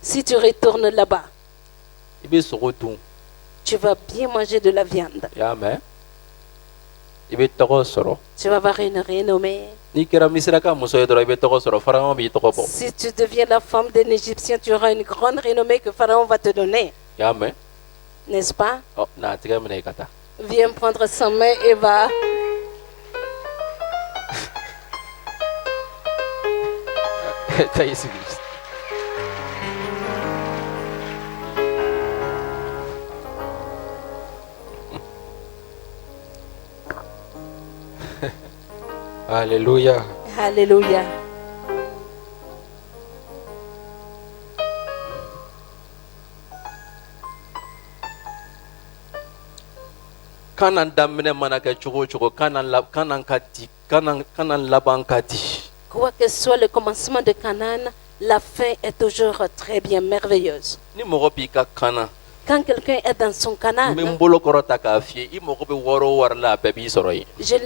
Si tu retournes là-bas, tu vas bien manger de la viande. Tu vas avoir une renommée. Si tu deviens la femme d'un Égyptien, tu auras une grande renommée que Pharaon va te donner. N'est-ce pas? Viens prendre sa main et va. Alléluia. Alléluia. Quoi que soit le commencement de Canaan, la fin est toujours très bien merveilleuse. Quand quelqu'un est dans son Canaan, je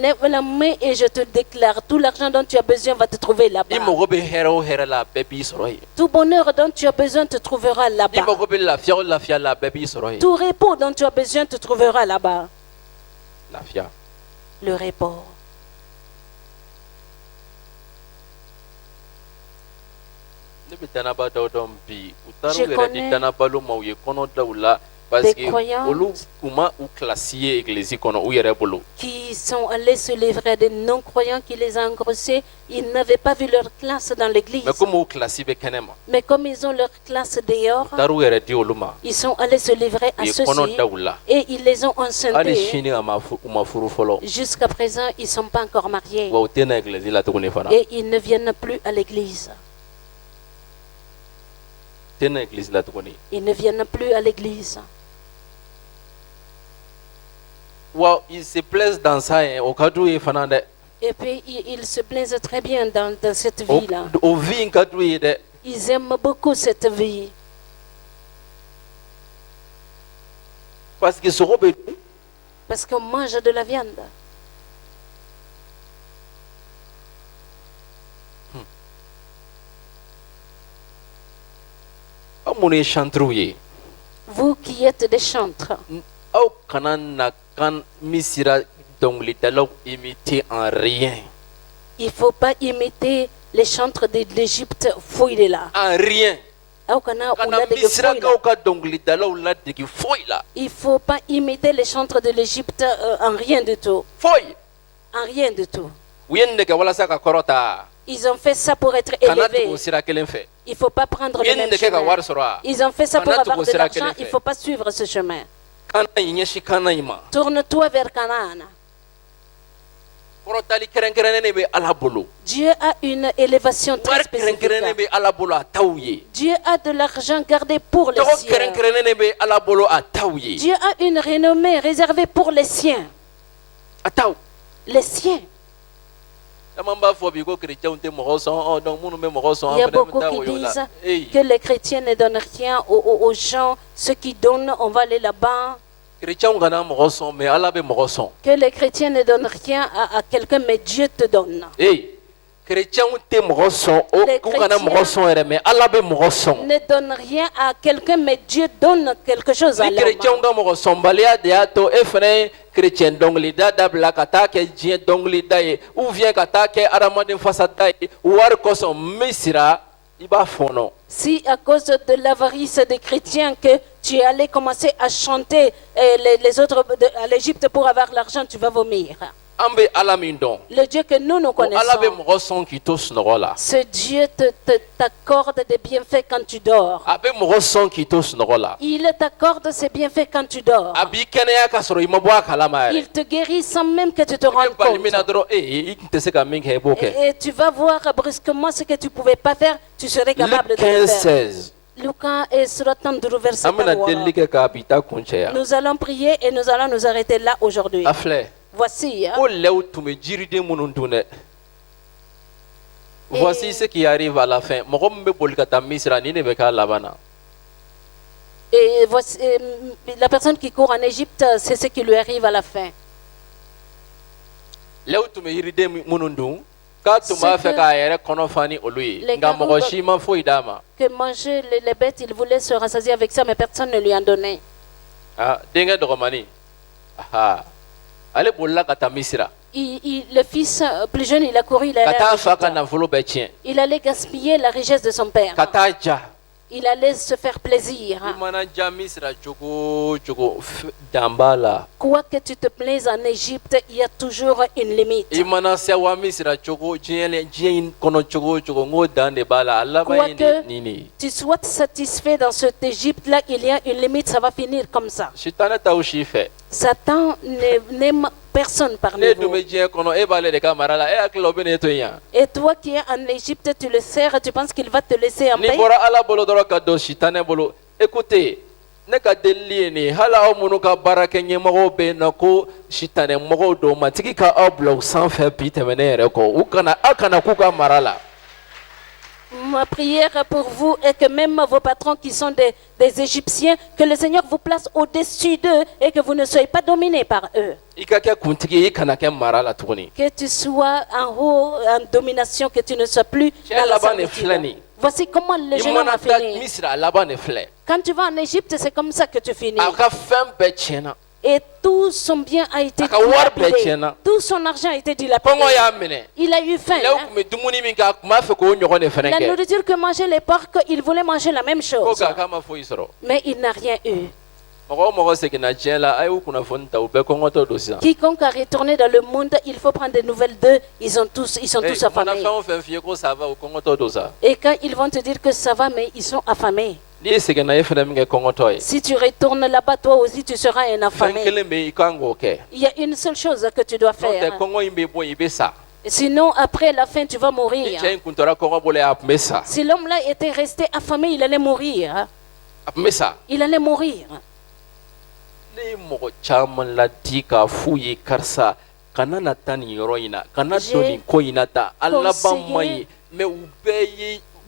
lève la main et je te déclare, tout l'argent dont tu as besoin va te trouver là-bas. Tout bonheur dont tu as besoin te trouvera là-bas. Tout repos dont tu as besoin te trouvera là-bas. Le repos. Je connais des croyants qui sont allés se livrer à des non-croyants qui les ont engrossés. Ils n'avaient pas vu leur classe dans l'église. Mais comme ils ont leur classe dehors, ils sont allés se livrer à ceux-ci et ils les ont enceintés. Jusqu'à présent, ils ne sont pas encore mariés. Et ils ne viennent plus à l'église. Ils ne viennent plus à l'église. Ils se plaisent dans ça. Et puis ils se plaisent très bien dans cette vie-là. Ils aiment beaucoup cette vie. Parce qu'on mange de la viande. Vous qui êtes des chantres, il ne faut pas imiter les chantres de l'Égypte. Fouille-les-là. En rien. Il ne faut pas imiter les chantres de l'Égypte en rien du tout. En rien du tout. Ils ont fait ça pour être élevés. Il ne faut pas prendre le même chemin. Ils ont fait ça pour avoir de l'argent. Il ne faut pas suivre ce chemin. Tourne-toi vers Canaan. Dieu a une élévation très spécifique. Dieu a de l'argent gardé pour les siens. Dieu a une renommée réservée pour les siens. Les siens. Il y a beaucoup qui disent que les chrétiens ne donnent rien aux gens. Ceux qui donnent, on va aller là-bas. Que les chrétiens ne donnent rien à quelqu'un, mais Dieu te donne. Les chrétiens ne donnent rien à quelqu'un, mais Dieu donne quelque chose à l'homme. Si à cause de l'avarice des chrétiens que tu es allé commencer à chanter les autres à l'Égypte pour avoir l'argent, tu vas vomir. Le Dieu que nous connaissons, ce Dieu t'accorde des bienfaits quand tu dors. Il t'accorde ses bienfaits quand tu dors. Il te guérit sans même que tu te rendes compte. Et tu vas voir brusquement ce que tu ne pouvais pas faire, tu serais capable de le faire. Lucas et sura 32 verset 3. Nous allons prier et nous allons nous arrêter là aujourd'hui. Voici. Voici ce qui arrive à la fin. Et voici, la personne qui court en Égypte, c'est ce qui lui arrive à la fin. Que manger les bêtes, il voulait se rassasier avec ça, mais personne ne lui en donnait. Le fils plus jeune, il a couru, il allait gaspiller la richesse de son père. Il allait se faire plaisir. Quoi que tu te plaises en Égypte, il y a toujours une limite. Quoi que tu sois satisfait dans cette Égypte-là, il y a une limite, ça va finir comme ça. Satan n'aime personne parmi vous. Et toi qui es en Égypte, tu le sers, tu penses qu'il va te laisser en paix? Écoutez, ne ka deli ni hala o munu ka barake ɲɛmɔgɔw bɛ na ko sitanɛ mɔgɔw dɔw ma tigi ka aw bila u sanfɛ bi tɛmɛnen yɛrɛ kɔ u kana aw kana k'u ka mara la. Ma prière pour vous est que même vos patrons qui sont des Égyptiens, que le Seigneur vous place au-dessus d'eux et que vous ne soyez pas dominés par eux. Que tu sois en haut, en domination, que tu ne sois plus dans la servitude. Voici comment le jeune homme a fini. Quand tu vas en Égypte, c'est comme ça que tu finis. Et tout son bien a été dilapidé. Tout son argent a été dilapidé. Il a eu faim. La nourriture que mangeaient les porcs, il voulait manger la même chose. Mais il n'a rien eu. Quiconque a retourné dans le monde, il faut prendre des nouvelles d'eux. Ils sont tous affamés. Et quand ils vont te dire que ça va, mais ils sont affamés. Si tu retournes là-bas, toi aussi tu seras un affamé. Il y a une seule chose que tu dois faire. Sinon, après la fin, tu vas mourir. Si l'homme-là était resté affamé, il allait mourir. Il allait mourir.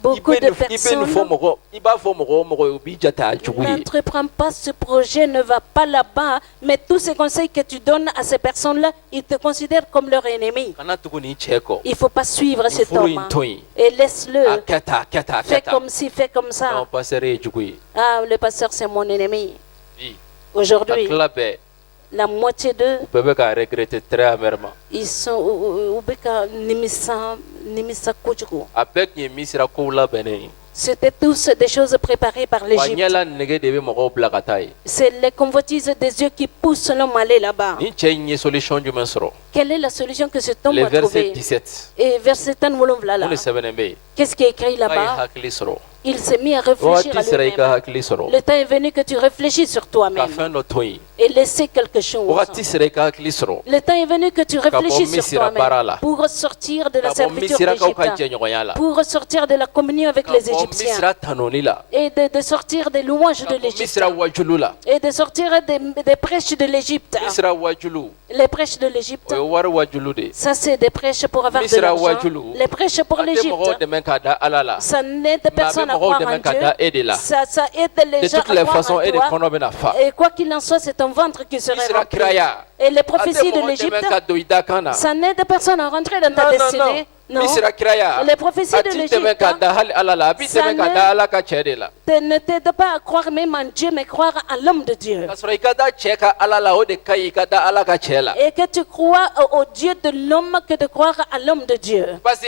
Beaucoup de personnes n'entreprennent pas ce projet, ne va pas là-bas, mais tous ces conseils que tu donnes à ces personnes-là, ils te considèrent comme leur ennemi. Il ne faut pas suivre cet homme et laisse-le. Fais comme ci, fais comme ça. Ah, le pasteur, c'est mon ennemi. Aujourd'hui, la moitié d'eux, ils sont c'était tous des choses préparées par l'Égypte. C'est les convoitises des yeux qui poussent l'homme à aller là-bas. Quelle est la solution que cet homme a trouvée? Et verset 10, qu'est-ce qui est écrit là-bas? Il s'est mis à réfléchir à lui-même. Le temps est venu que tu réfléchisses sur toi-même et laisser quelque chose. Le temps est venu que tu réfléchisses sur toi-même pour sortir de la servitude d'Égypte, pour sortir de la communion avec les Égyptiens et de sortir des louanges de l'Égypte et de sortir des prêches de l'Égypte. Les prêches de l'Égypte, ça c'est des prêches pour avoir de l'argent. Les prêches pour l'Égypte, ça n'aide personne à croire en Dieu. Ça aide les gens à croire en toi. Et quoi qu'il en soit, c'est ton ventre qui serait rempli. Et les prophéties de l'Égypte, ça n'aide personne à rentrer dans ta destinée. Non. Les prophéties de l'Égypte ne t'aident pas à croire même en Dieu, mais croire en l'homme de Dieu. Et que tu crois au Dieu de l'homme que de croire à l'homme de Dieu. Parce que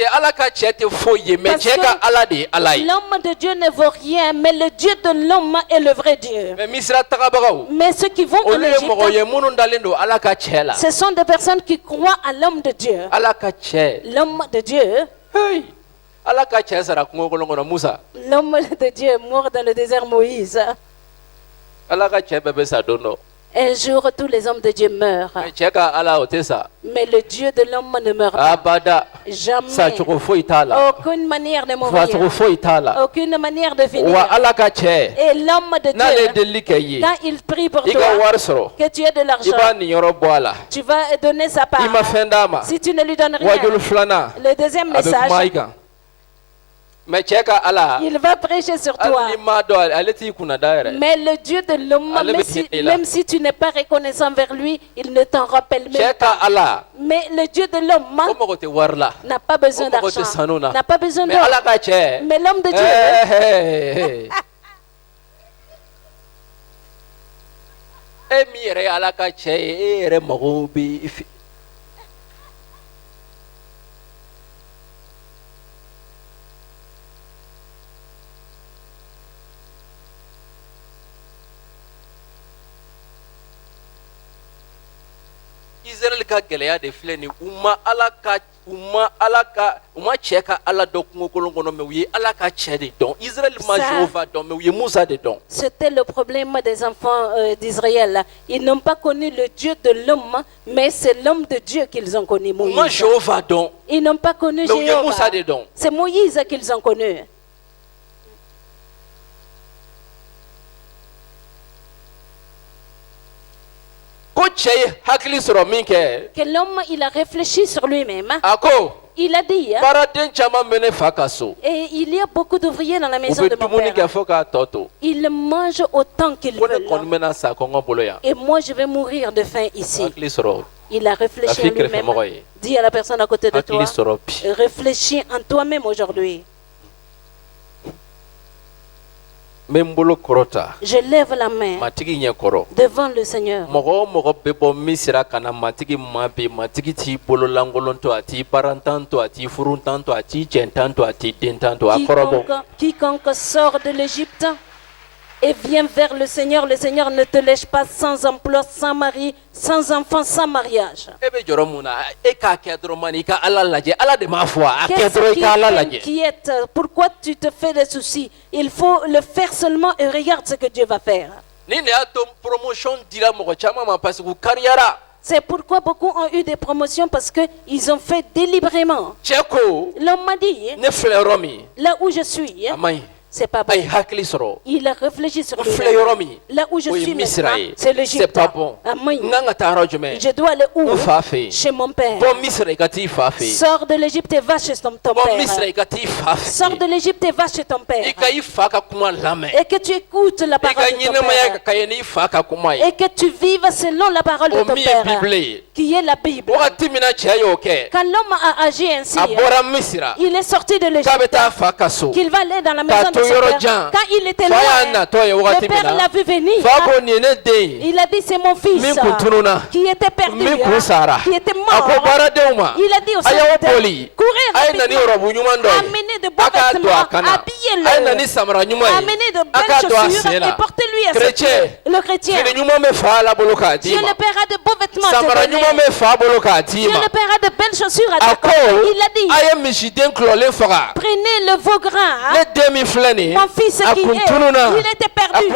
l'homme de Dieu ne vaut rien, mais le Dieu de l'homme est le vrai Dieu. Mais ceux qui vont en Égypte, ce sont des personnes qui croient à l'homme de Dieu. L'homme de Dieu. L'homme de Dieu est mort dans le désert Moïse. Un jour, tous les hommes de Dieu meurent. Mais le Dieu de l'homme ne meurt pas. Jamais. Aucune manière de mourir. Aucune manière de finir. Et l'homme de Dieu, quand il prie pour toi, que tu aies de l'argent, tu vas donner sa part. Si tu ne lui donnes rien, le deuxième message, Il va prêcher sur toi. Mais le Dieu de l'homme, même si tu n'es pas reconnaissant vers lui, il ne t'en rappelle même pas. Mais le Dieu de l'homme n'a pas besoin d'argent, n'a pas besoin d'or. Mais l'homme de Dieu... Israël ka gɛlɛya de filɛ nin uma ala ka cɛ ala dɔ kungo kolon kɔnɔ mais u ye ala ka cɛ de dɔn Israël ma Jéhovah dɔn mais u ye Musa de dɔn. C'était le problème des enfants d'Israël. Ils n'ont pas connu le Dieu de l'homme, mais c'est l'homme de Dieu qu'ils ont connu, Moïse. Ma Jéhovah dɔn. Ils n'ont pas connu Jéhovah. C'est Moïse qu'ils ont connu. Que l'homme il a réfléchi sur lui-même. Il a dit et il y a beaucoup d'ouvriers dans la maison de mon père. Ils mangent autant qu'ils veulent. Et moi je vais mourir de faim ici. Il a réfléchi en lui-même. Dis à la personne à côté de toi, réfléchis en toi-même aujourd'hui. Je lève la main devant le Seigneur. Quiconque sort de l'Égypte et vient vers le Seigneur ne te laisse pas sans emploi, sans mari, sans enfant, sans mariage. Qu'est-ce qui t'inquiète? Pourquoi tu te fais des soucis? Il faut le faire seulement et regarde ce que Dieu va faire. C'est pourquoi beaucoup ont eu des promotions parce qu'ils ont fait délibérément. L'homme m'a dit, là où je suis, c'est pas bon. Il a réfléchi sur lui. Là où je suis maintenant, c'est l'Égypte. C'est pas bon. Je dois aller où? Chez mon père. Sors de l'Égypte et va chez ton père. Sors de l'Égypte et va chez ton père. Et que tu écoutes la parole de ton père. Et que tu vives selon la parole de ton père, qui est la Bible. Quand l'homme a agi ainsi, il est sorti de l'Égypte, qu'il va aller dans la maison de quand il était loin, le père l'a vu venir. Il a dit c'est mon fils qui était perdu, qui était mort. Il a dit au serviteur, courez rapidement, amenez de beaux vêtements, habillez-le, amenez de belles chaussures et portez-lui à ses pieds. Le chrétien, Dieu le père a de beaux vêtements à te donner. Dieu le père a de belles chaussures à te donner. Il a dit, prenez le veau gras. Mon fils qui il était perdu, il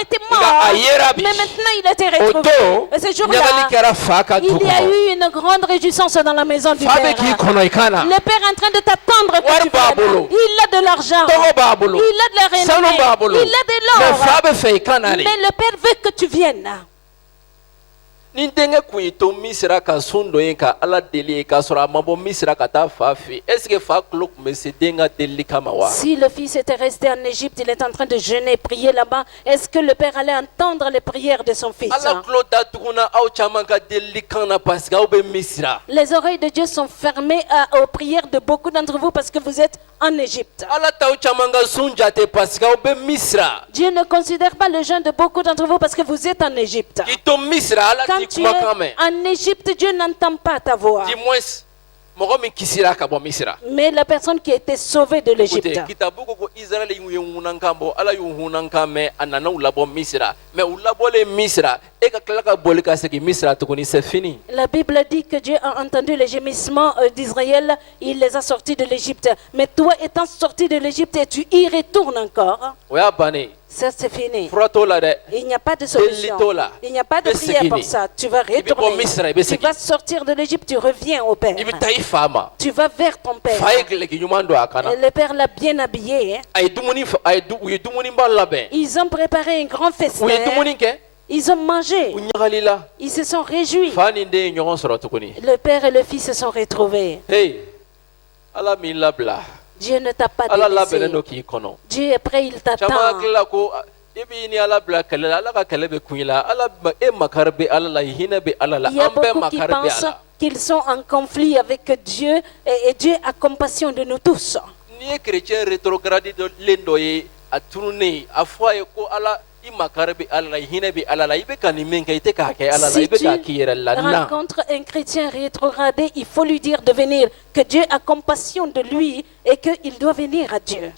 était mort, mais maintenant il a été retrouvé. Et ce jour-là, il y a eu une grande réjouissance dans la maison du père. Le père est en train de t'attendre que tu viennes. Il a de l'argent, il a de la renommée, il a de l'or, mais le père veut que tu viennes. Ni denkɛ kun y'i to Misira ka sun dɔ ye ka Ala deli ye k'a sɔrɔ a ma bɔ Misira ka taa fa fɛ est-ce que fa tulo tun bɛ se den ka delili kama wa? Si le fils était resté en Égypte, il est en train de jeûner, prier là-bas, est-ce que le père allait entendre les prières de son fils? Ala tulo datuguna aw caman ka delili kan na parce que aw bɛ Misira. Les oreilles de Dieu sont fermées aux prières de beaucoup d'entre vous parce que vous êtes en Égypte. Ala t'aw caman ka sun jate parce que aw bɛ Misira. Dieu ne considère pas le jeûne de beaucoup d'entre vous parce que vous êtes en Égypte. K'i to Misira Ala Quand tu es en Égypte, Dieu n'entend pas ta voix. Mais la personne qui a été sauvée de l'Égypte. La Bible dit que Dieu a entendu les gémissements d'Israël, il les a sortis de l'Égypte. Mais toi étant sorti de l'Égypte et tu y retournes encore. Ça c'est fini. Il n'y a pas de solution. Il n'y a pas de prière pour ça. Tu vas retourner. Tu vas sortir de l'Égypte, tu reviens au Père. Tu vas vers ton Père. Et le Père l'a bien habillé. Ils ont préparé un grand festin. Ils ont mangé. Ils se sont réjouis. Le Père et le Fils se sont retrouvés. Dieu ne t'a pas délaissé. Dieu est prêt, il t'attend. Il y a beaucoup qui pensent qu'ils sont en conflit avec Dieu et Dieu a compassion de nous tous. Si tu rencontres un chrétien rétrogradé, il faut lui dire de venir, que Dieu a compassion de lui et qu'il doit venir à Dieu.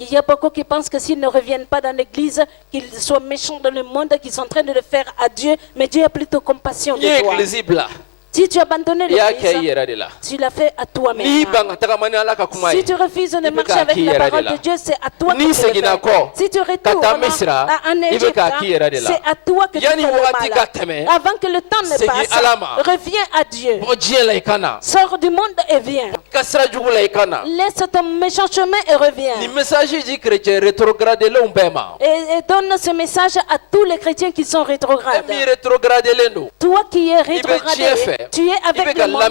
Il y a beaucoup qui pensent que s'ils ne reviennent pas dans l'église, qu'ils soient méchants dans le monde, qu'ils sont en train de le faire à Dieu, mais Dieu a plutôt compassion de toi. Si tu as abandonné l'église, tu l'as fait à toi-même. Si tu refuses de marcher avec la parole de Dieu, c'est à toi que tu le fais. Si tu retournes en Égypte, c'est à toi que tu fais le mal. Avant que le temps ne passe, reviens à Dieu. Sors du monde et viens. Laisse ton méchant chemin et reviens. Et donne ce message à tous les chrétiens qui sont rétrogrades. Toi qui es rétrogradé, tu es avec le monde,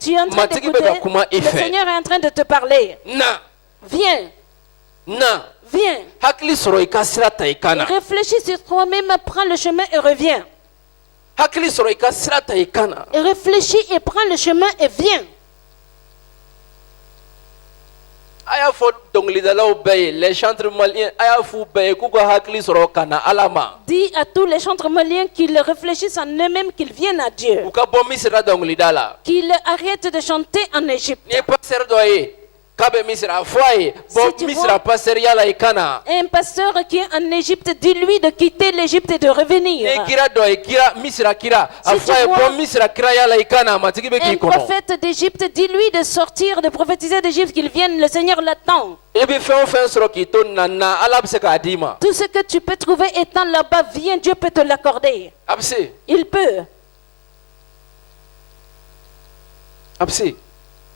tu es en train d'écouter, le Seigneur est en train de te parler. Viens. Viens. Réfléchis sur toi-même, prends le chemin et reviens. Réfléchis et prends le chemin et viens. Les chantres maliens, dis à tous les chantres maliens qu'ils réfléchissent en eux-mêmes, qu'ils viennent à Dieu, qu'ils arrêtent de chanter en Égypte. Si tu vois un pasteur qui est en Égypte, dis-lui de quitter l'Égypte et de revenir. Un prophète d'Égypte, dis-lui de sortir, de prophétiser d'Égypte, qu'il vienne, le Seigneur l'attend. Tout ce que tu peux trouver étant là-bas, viens, Dieu peut te l'accorder. Il peut.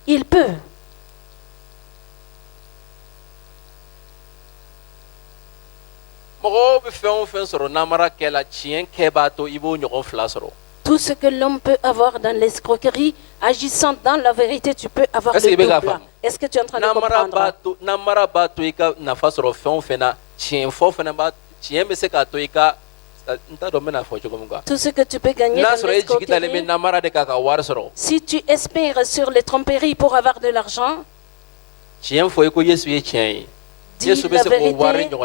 Il peut. Tout ce que l'homme peut avoir dans l'escroquerie, agissant dans la vérité, tu peux avoir le double. Est-ce que tu es en train de comprendre? Tout ce que tu peux gagner dans l'escroquerie, si tu espères sur les tromperies pour avoir de l'argent, dis la vérité.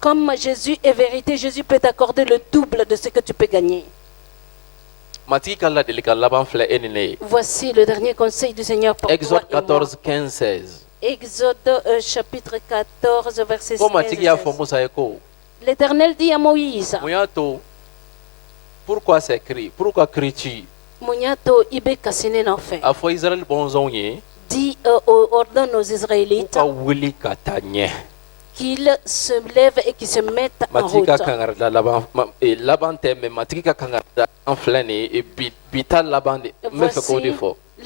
Comme Jésus est vérité, Jésus peut t'accorder le double de ce que tu peux gagner. Voici le dernier conseil du Seigneur pour Exode toi 14, 15, 16. Exode chapitre 14, verset 16. L'Éternel dit à Moïse, pourquoi c'est écrit? Pourquoi cries-tu? Dis, ordonne aux Israélites qu'ils se lèvent et qu'ils se mettent en route. Voici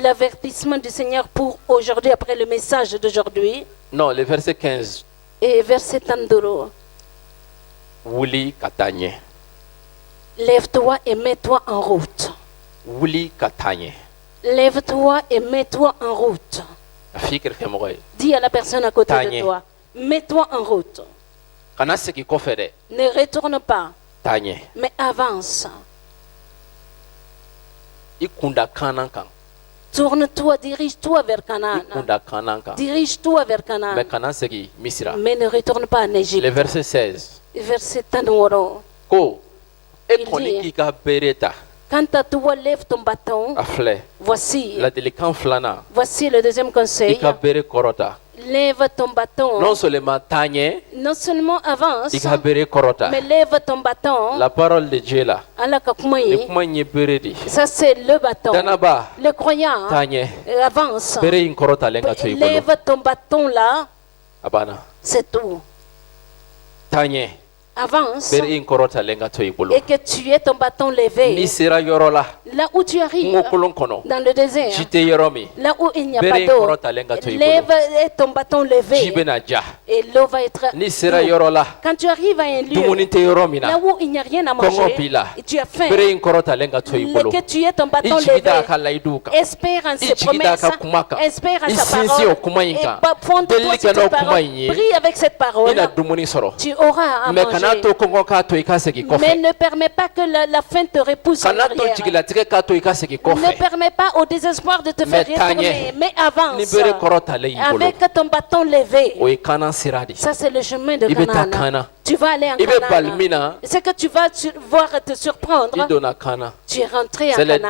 l'avertissement du Seigneur pour aujourd'hui, après le message d'aujourd'hui. Non, le verset 15. Et verset 32. Lève-toi et mets-toi en route. Lève-toi et mets-toi en route. Dis à la personne à côté de toi, mets-toi en route. Ne retourne pas, mais avance. Tourne-toi, dirige-toi vers Canaan. Dirige-toi vers Canaan. Mais ne retourne pas en Égypte. Le verset 16. Verset 32. Quant à toi, lève ton bâton. Voici le deuxième conseil. Lève ton bâton. Non seulement avance, mais lève ton bâton. La parole de Dieu là. Ça c'est le bâton. Le croyant avance. Lève ton bâton là. C'est tout. avance et que tu aies ton bâton levé. Là où tu arrives, dans le désert, là où il n'y a pas d'eau, lève ton bâton levé et l'eau va être d'eau. Quand tu arrives à un lieu, là où il n'y a rien à manger, et tu as faim, que tu aies ton bâton levé, espère en ses promesses, espère en sa parole, et fonde-toi sur ta parole, prie avec cette parole, tu auras à manger. Mais ne permets pas que la faim te repousse en arrière. Ne permets pas au désespoir de te faire retourner, mais avance avec ton bâton levé. Ça, c'est le chemin de Canaan. Tu vas aller en Canaan. Ce que tu vas voir te surprendre, tu es rentré en Canaan,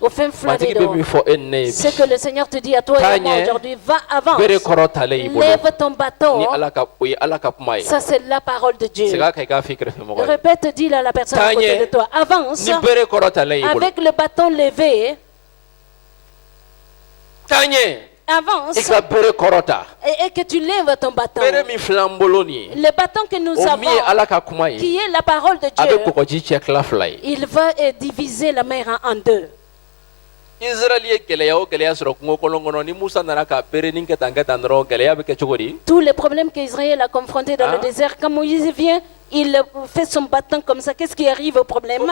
au fin flanc des dos. Ce que le Seigneur te dit à toi et à moi aujourd'hui, va avance, lève ton bâton. Ça, c'est la parole de Dieu. Répète, dis-le à la personne à côté de toi. Avance avec le bâton levé. Avance et que tu lèves ton bâton. Le bâton que nous avons, qui est la parole de Dieu, il va diviser la mer en deux. Tous les problèmes qu'Israël a confrontés dans le désert, quand Moïse vient, il fait son bâton comme ça. Qu'est-ce qui arrive au problème?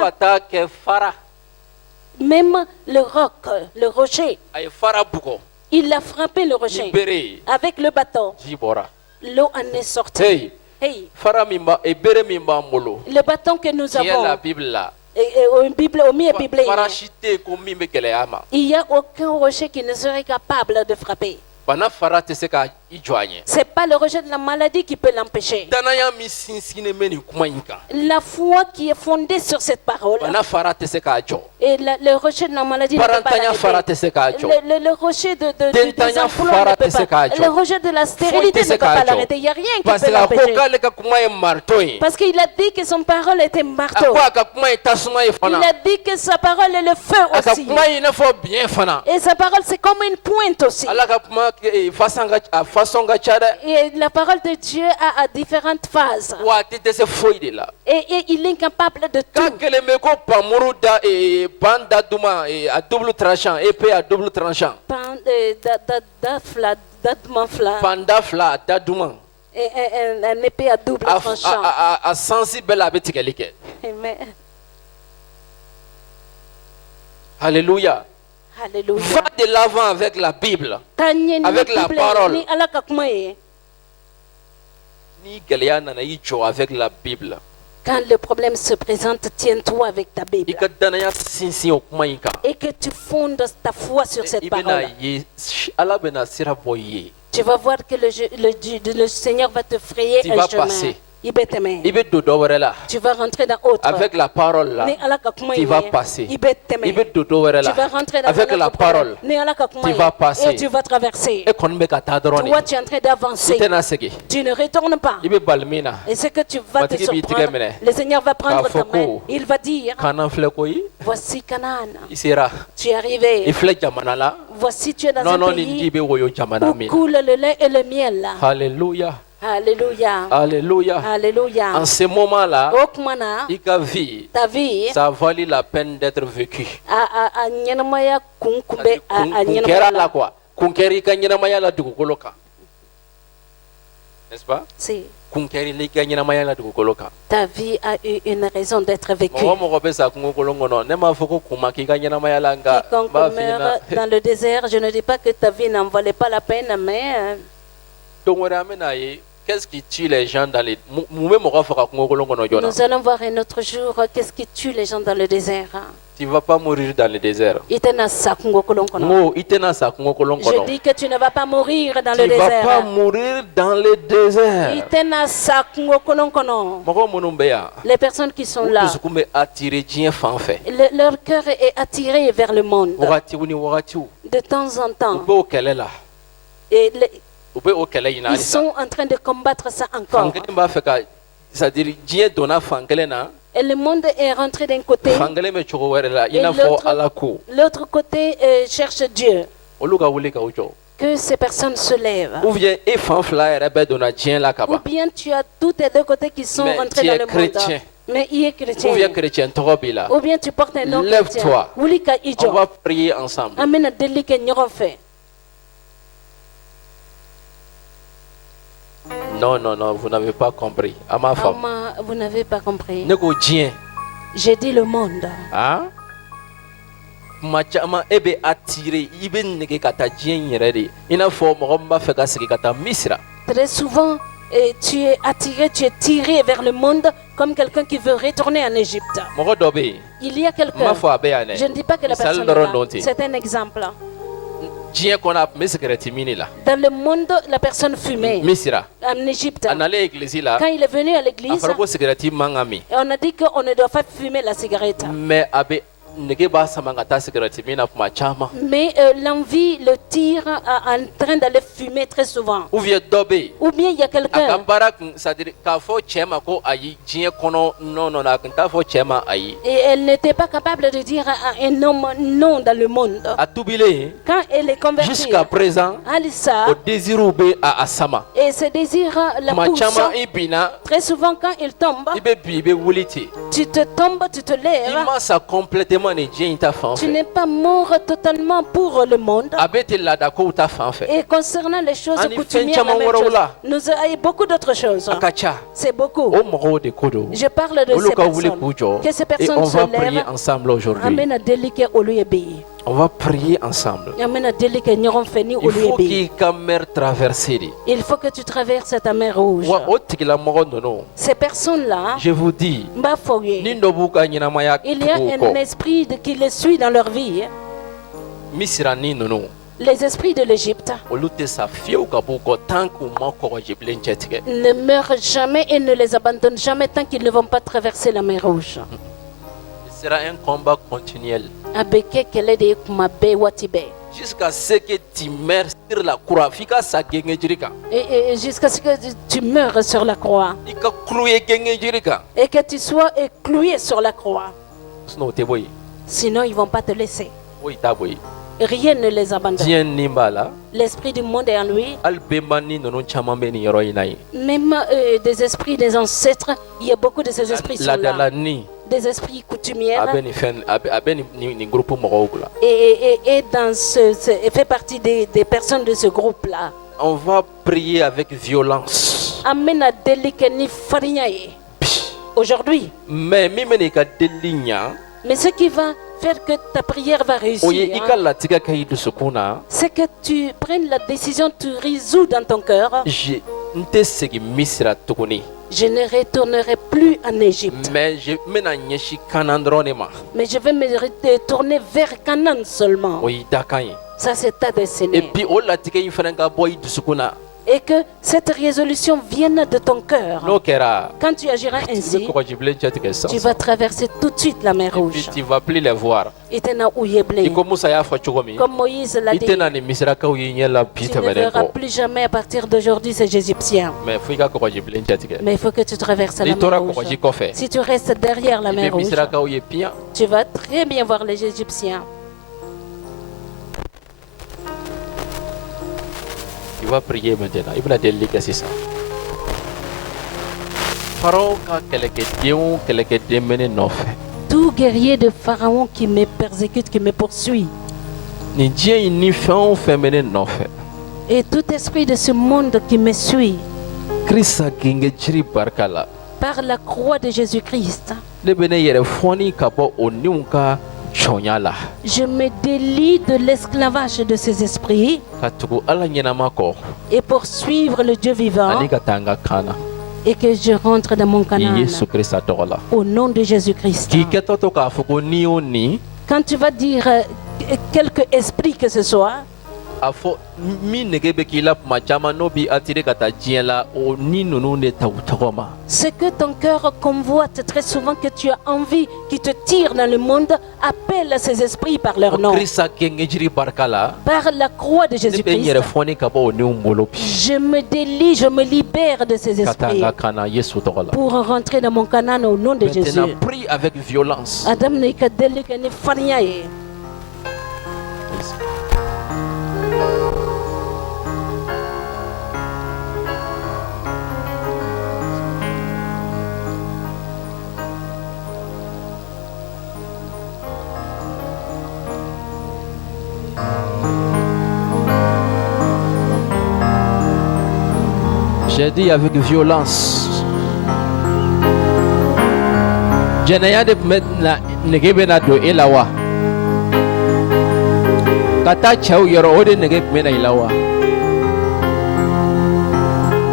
Même le roc, le rocher, il a frappé le rocher avec le bâton. L'eau en est sortie. Hey. Le bâton que nous avons, au milieu biblé, il n'y a aucun rocher qui ne serait capable de frapper. C'est pas le rejet de la maladie qui peut l'empêcher. La foi qui est fondée sur cette parole. Et le rejet de la maladie ne peut pas l'arrêter. Le rejet du désemploi ne peut pas. Le rejet de la stérilité ne peut pas l'arrêter. Il n'y a rien qui peut l'empêcher. Parce qu'il a dit que son parole était marteau. Il a dit que sa parole est le feu aussi. Et sa parole c'est comme une pointe aussi. Et la parole de Dieu a différentes phases. Et il est incapable de tout. Un épée à double tranchant. Alléluia. Alléluia. Va de l'avant avec la Bible, avec la parole. Avec la Bible. Quand le problème se présente, tiens-toi avec ta Bible. Et que tu fondes ta foi sur cette parole. Tu vas voir que le Seigneur va te frayer un chemin. Tu vas rentrer dans autre. Avec la parole, tu vas passer. Tu vas rentrer dans avec la parole, tu vas passer. Et tu vas traverser. Toi, tu es en train d'avancer. Tu ne retournes pas. Et ce que tu vas te surprendre, le Seigneur va prendre ta main. Il va dire, voici Canaan. Tu es arrivé. Voici, tu es dans un pays où coule le lait et le miel. Alléluia. Alléluia. Alléluia. Alléluia. En ce moment-là, ta vie, ça vaut la peine d'être vécue. N'est-ce pas? Si. Ta vie a eu une raison d'être vécue. Quiconque meurt dans le désert, je ne dis pas que ta vie n'en valait pas la peine, mais... Qu'est-ce qui tue les gens dans les... Nous allons voir un autre jour qu'est-ce qui tue les gens dans le désert. Tu ne vas pas mourir dans le désert. Je dis que tu ne vas pas mourir dans le désert. Tu ne vas pas mourir dans le désert. Les personnes qui sont là, leur cœur est attiré vers le monde. De temps en temps. Et ils sont en train de combattre ça encore. Et le monde est rentré d'un côté. Et l'autre côté cherche Dieu. que ces personnes se lèvent. Ou bien tu as tous tes deux côtés qui sont rentrés dans le chrétien. monde. Mais il est chrétien. Ou bien tu portes un nom lève-toi. On va prier ensemble. Non, vous n'avez pas compris. À ma femme. Vous n'avez pas compris. J'ai dit le monde. Hein? Très souvent, tu es attiré, tu es tiré vers le monde comme quelqu'un qui veut retourner en Égypte. Il y a quelqu'un, je ne dis pas que la personne est là, c'est un exemple. Dans le monde, la personne fumait. En Égypte, quand il est venu à l'église, on a dit qu'on ne doit pas fumer la cigarette. Mais l'envie le tire en train d'aller fumer très souvent. Ou bien il y a quelqu'un. Et elle n'était pas capable de dire à un homme non dans le monde. Quand elle est convertie, jusqu'à présent, au désir et ce désir la pousse. Très souvent quand il tombe, tu te tombes, tu te lèves. Tu n'es pas mort totalement pour le monde. Et concernant les choses coutumières, nous avons beaucoup d'autres choses. C'est beaucoup. Je parle de ces personnes. Que ces personnes se lèvent. Ensemble aujourd'hui. On va prier ensemble. Il faut que tu traverses ta mer rouge. Ces personnes-là, je vous dis, il y a un esprit qui les suit dans leur vie. Les esprits de l'Égypte ne meurent jamais et ne les abandonnent jamais tant qu'ils ne vont pas traverser la mer rouge. Ce sera un combat continuel. Jusqu'à ce que tu meurs sur la croix. Et jusqu'à ce que tu meurs sur la croix. Et que tu sois cloué sur la croix. Sinon, ils ne vont pas te laisser. Rien ne les abandonne. L'esprit du monde est en lui. Même des esprits des ancêtres, il y a beaucoup de ces esprits sont là. Des esprits coutumières. Et dans fait partie des personnes de ce groupe-là. On va prier avec violence. Aujourd'hui. Mais ce qui va faire que ta prière va réussir, c'est que tu prennes la décision, tu résous dans ton cœur. Je ne retournerai plus en Égypte. Mais je vais me retourner vers Canaan seulement. Ça, c'est ta destinée. Et que cette résolution vienne de ton cœur. Quand tu agiras ainsi, tu vas traverser tout de suite la mer Rouge. Tu ne vas plus les voir. Comme Moïse l'a dit, tu ne verras plus jamais à partir d'aujourd'hui ces Égyptiens. Mais il faut que tu traverses la mer Rouge. Si tu restes derrière la mer Rouge, tu vas très bien voir les Égyptiens. Il va prier maintenant. Il va délier c'est ça. Tout guerrier de Pharaon qui me persécute, qui me poursuit. Et tout esprit de ce monde qui me suit. Par la croix de Jésus-Christ. Je me délie de l'esclavage de ces esprits et pour suivre le Dieu vivant et que je rentre dans mon Canaan au nom de Jésus-Christ. Quand tu vas dire quelque esprit que ce soit, ce que ton cœur convoite très souvent, que tu as envie, qui te tire dans le monde, appelle ces esprits par leur nom. Par la croix de Jésus-Christ, je me délie, je me libère de ces esprits pour rentrer dans mon Canaan au nom de Jésus. Prie avec violence. J'ai dit avec violence. Jenaya de metna negebena do elawa. Kata chau yoro ode negeb mena ilawa.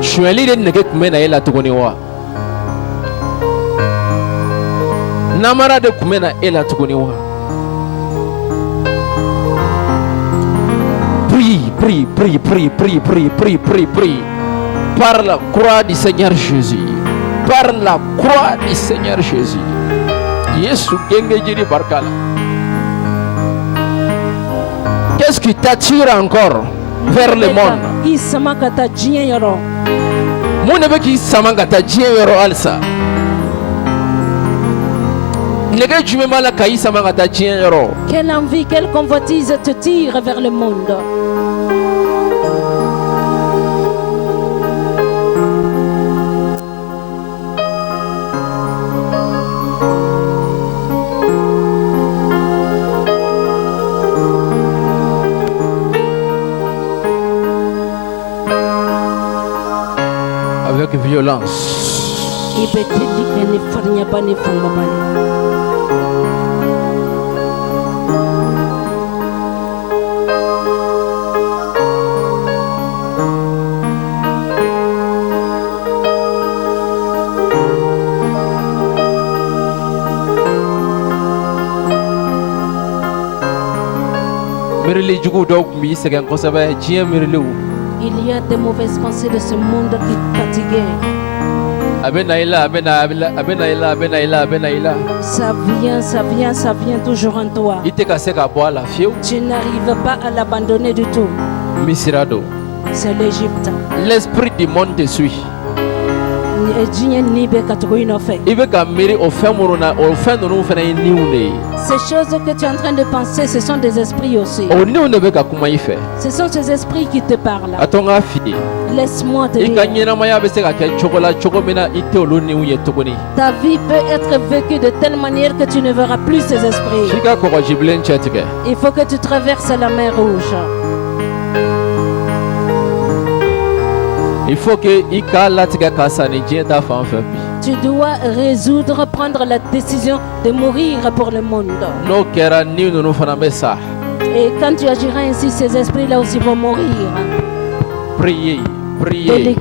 Shweli de negeb mena ela tukoniwa. Namara de kumena ela tukoniwa. Prie. Par la croix du Seigneur Jésus. Par la croix du Seigneur Jésus. Yesu gengejiri barkala. Qu'est-ce qui t'attire encore vers le monde? Mon neveu qui samangata djien yoro alsa. Quelle envie, quelle convoitise te tire vers le monde? Avec violence. Il y a des mauvaises pensées de ce monde qui fatiguent. Ça vient toujours en toi. Tu n'arrives pas à l'abandonner du tout. C'est l'Égypte. L'esprit du monde te suit. Ces choses que tu es en train de penser, ce sont des esprits aussi. Ce sont ces esprits qui te parlent. Laisse-moi te dire. Ta vie peut être vécue de telle manière que tu ne verras plus ces esprits. Il faut que tu traverses la mer Rouge. Il faut que tu dois résoudre, prendre la décision de mourir pour le monde. Et quand tu agiras ainsi, ces esprits-là aussi vont mourir. Priez. Priez.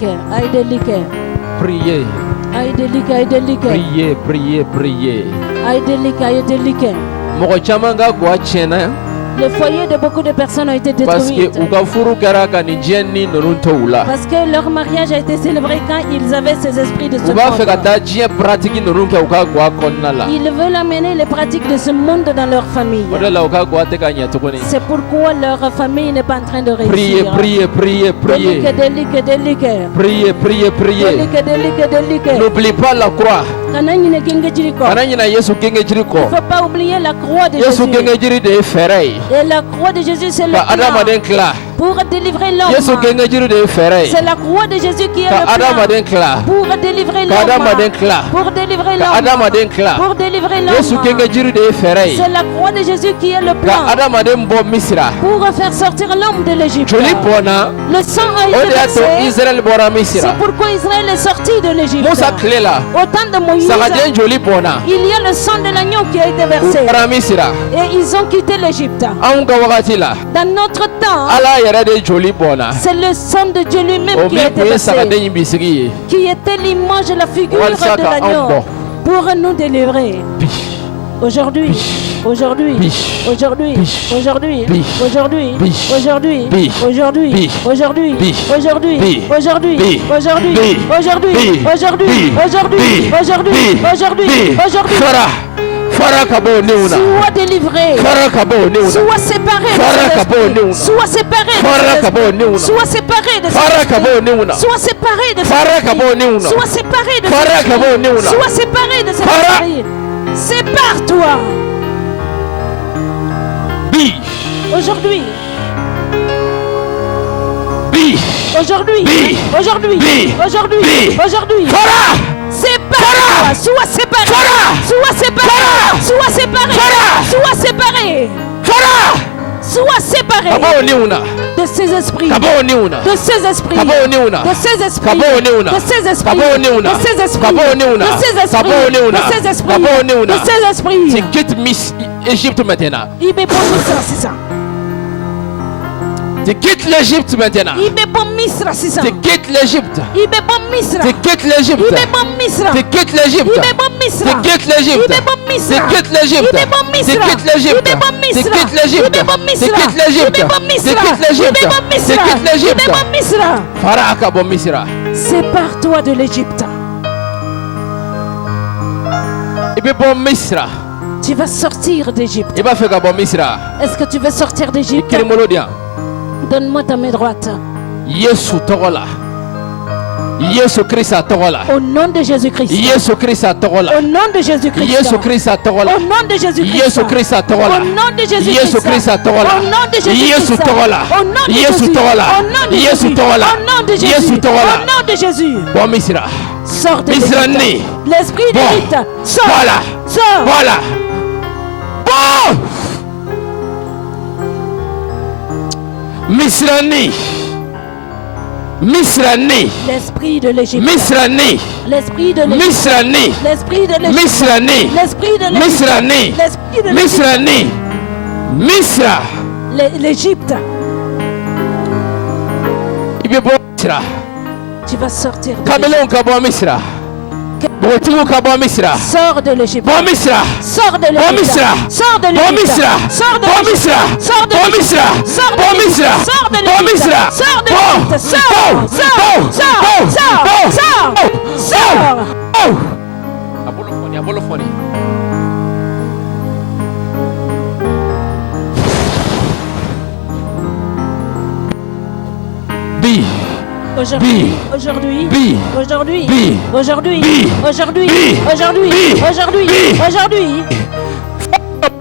Le foyer de beaucoup de personnes a été détruit. Parce que leur mariage a été célébré quand ils avaient ces esprits de ce monde. Ils veulent amener les pratiques de ce monde dans leur famille. C'est pourquoi leur famille n'est pas en train de réussir. Priez. N'oublie pas la croix. Il ne faut pas oublier la croix de Jésus. Et la croix de Jésus, c'est le plan pour délivrer l'homme. C'est la croix de Jésus qui est le plan pour délivrer l'homme. Pour délivrer l'homme. Pour délivrer l'homme. C'est la croix de Jésus qui est le plan pour faire sortir l'homme de l'Égypte. Le sang a été versé. C'est pourquoi Israël est sorti de l'Égypte. Au temps de Moïse, il y a le sang de l'agneau qui a été versé. Et ils ont quitté l'Égypte. Dans notre temps, c'est le sang de Dieu lui-même qui a été versé, qui était l'image et la figure de l'agneau pour nous délivrer. Aujourd'hui, sois délivré, sois séparé de cet esprit, sois séparé de cet esprit, sois séparé de cet esprit, sois séparé de cet esprit, sois séparé de cet esprit, sois séparé de cet esprit. Sépare-toi. Aujourd'hui. Sépare-toi, sois séparé, sois séparé, sois séparé, sois séparé, Sois séparé de ces esprits. De ces esprits. De ces esprits. De ces esprits. De ces esprits. De ces esprits. De ces esprits. De ces esprits. Tu quittes Égypte maintenant. Tu quittes l'Égypte maintenant. Tu quittes l'Égypte. Tu quittes l'Égypte. Tu quittes l'Égypte. Tu quittes l'Égypte. Tu quittes l'Égypte. Tu quittes l'Égypte. Tu quittes l'Égypte. Tu quittes l'Égypte. Tu quittes l'Égypte. Tu quittes l'Égypte. Faraka bon Misra. Sépare-toi de l'Égypte. Tu vas sortir d'Égypte. Est-ce que tu veux sortir d'Égypte? Donne-moi ta main droite. Au nom de Jésus-Christ. Au nom de Jésus-Christ. Au nom de Jésus-Christ. Au nom de Jésus-Christ. Au nom de Jésus-Christ. Au nom de Jésus. Au nom de Jésus. Au nom de Jésus. Bon Misra. Sors de l'Égypte. L'esprit d'Égypte. Sors. Voilà. Sors. Voilà. Bon. Misrani. Misrani. L'esprit de l'Égypte. Misrani. L'esprit de l'Égypte. Misrani. L'esprit de l'Égypte. Misrani. L'esprit de l'Égypte. Misrani. L'esprit de Misrani. Misra. L'Égypte. Misra. Tu vas sortir de Camelon Kabo Misra. Sors de l'Égypte. Bon Misra. Sors de l'Égypte. Sors de l'Égypte. Bon Misra. Sors de Bon l'Égypte. Misra. Sors de Bon l'Égypte. Misra. Sors de Bon l'Égypte. Misra. Sors de Bon l'Égypte. Misra. Sors de l'Égypte. Sors. Sors. Abolophone. B. Aujourd'hui,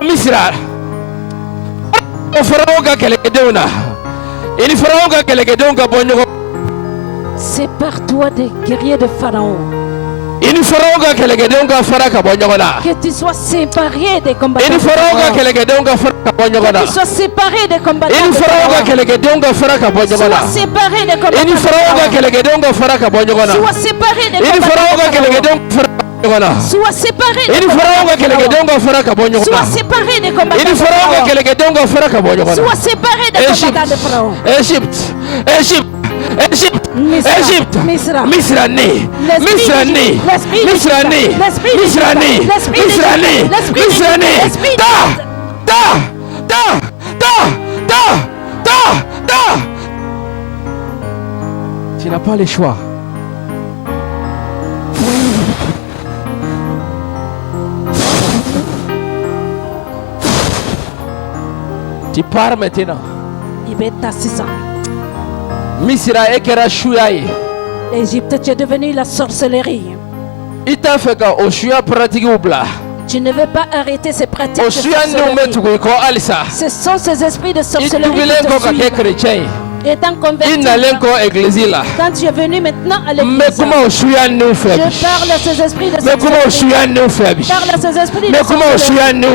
Misra. sépare-toi des guerriers de Pharaon. Que tu sois séparé des combattants. Que tu sois séparé des combattants. Sois séparé des combattants. Sois séparé des combattants. Sois séparé des combattants. Sois séparé des combattants. Sois séparé des combattants de Pharaon. Égypte. Misrani. Tu n'as pas le choix. Tu pars maintenant. Misra ekera shuyaye. L'Égypte, tu es devenu la sorcellerie. Ita feka oshuya pratique oubla. Tu ne veux pas arrêter ces pratiques de sorcellerie. Ce sont ces esprits de sorcellerie qui te suivent. Étant converti, quand tu es venu maintenant à l'église, je parle à ces esprits de sorcellerie. Je parle à ces esprits de sorcellerie.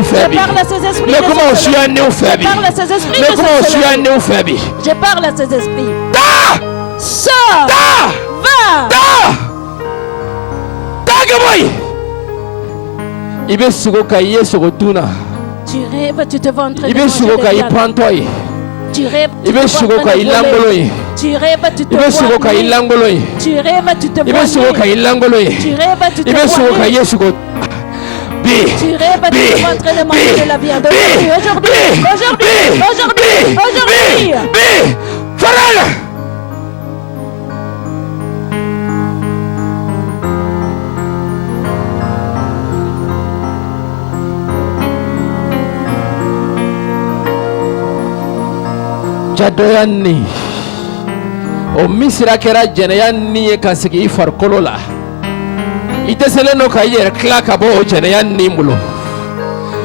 Je parle à ces esprits de sorcellerie. Je parle à ces esprits de sorcellerie. Je parle à ces esprits. Sors! Va! Tu rêves, tu te vas en train de manger. Tu rêves, tu te vois. Tu rêves, tu te vois. Tu rêves, tu te vois. Tu rêves, tu te vois. Tu rêves, tu te vois en train de manger de la viande. Aujourd'hui. Jadoyanni o Misra kera jeneyanni kasigi farkolola iteseleno kayer klaka bo jeneyanni mulo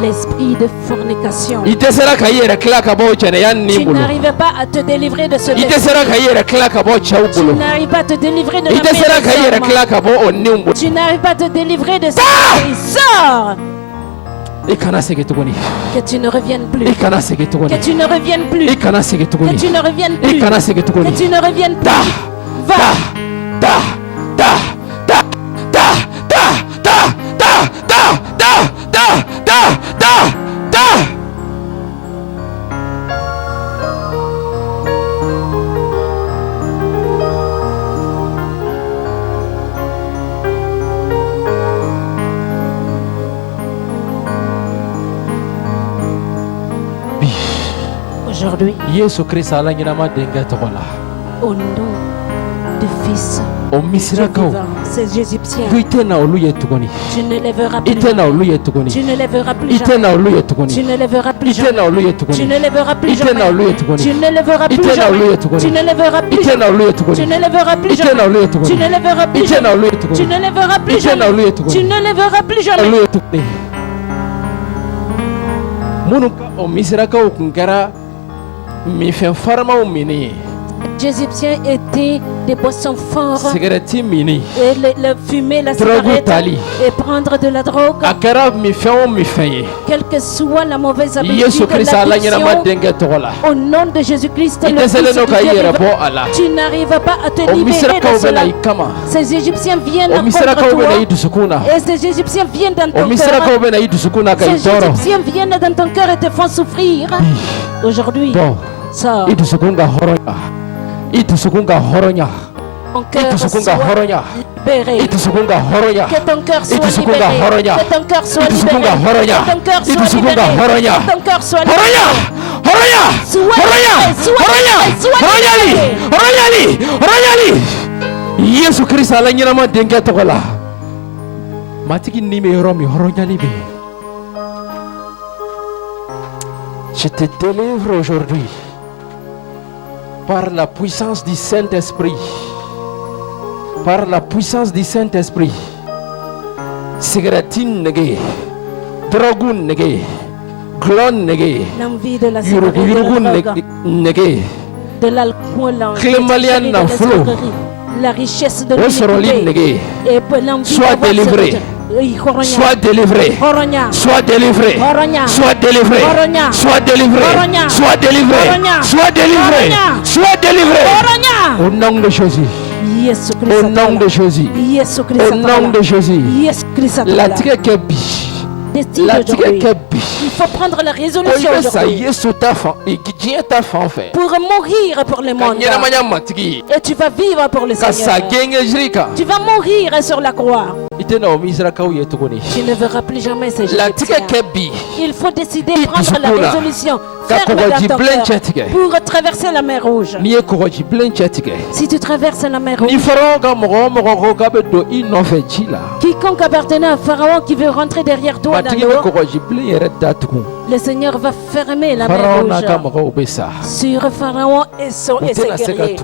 l'esprit de fornication. Tu n'arrives pas à te délivrer de ce Tu n'arrives pas à te délivrer de la Tu n'arrives pas à te délivrer de ce Sors! Que tu ne reviennes plus. Que tu ne reviennes plus. Que tu ne reviennes plus. Que tu ne reviennes plus. Aujourd'hui, au nom du Fils du Dieu vivant, ces Égyptiens, tu ne lèveras plus. Tu ne lèveras plus jamais. Tu ne lèveras plus jamais. Tu ne lèveras plus jamais. Tu ne lèveras plus jamais. Tu ne lèveras plus jamais. Tu ne lèveras plus jamais. Tu ne lèveras plus jamais. Tu ne lèveras plus jamais. Tu ne lèveras plus jamais. Munuka o misirakaw kun kɛra minfɛn faramaw mini. Les Égyptiens étaient des boissons forts. Cigarette mini. Et le fumer, la cigarette et prendre de la drogue. A kɛra minfɛn o minfɛn ye. Quelle que soit la mauvaise habitude, au nom de Jésus-Christ, le Fils de Dieu, tu n'arrives pas à te libérer de cela. Ces Égyptiens viennent contre toi. Et ces Égyptiens viennent dans ton cœur. Ces Égyptiens viennent dans ton cœur et te font souffrir. Aujourd'hui, sors. Ton cœur soit libéré. Que ton cœur soit libéré. Que ton cœur soit libéré. Que ton cœur soit libéré. Que ton cœur soit libéré. Yesu Christ ala nyama denga tokola. Matiki nime yoromi horonyali be. Je te délivre aujourd'hui par la puissance du Saint-Esprit. Par la puissance du Saint-Esprit. Cigarettine nege, drogue nege, glon nege, nege, de l'alcool, la richesse de l'humanité, sois délivré. Sois délivré. Sois délivré. Sois délivré. Sois délivré. Sois délivré. Sois délivré. Sois délivré. Au nom de Jésus. Au nom de Jésus. Au nom de Jésus. La tigre il faut prendre la résolution aujourd'hui pour mourir pour le monde. Et tu vas vivre pour le Seigneur. Tu vas mourir sur la croix. Tu ne verras plus jamais ces Égyptiens. Il faut décider, prendre la résolution ferme dans ton cœur pour traverser la mer Rouge. Si tu traverses la mer Rouge, quiconque appartenait à Pharaon qui veut rentrer derrière toi dans l'eau, le Seigneur va fermer la mer Rouge sur Pharaon et ses guerriers.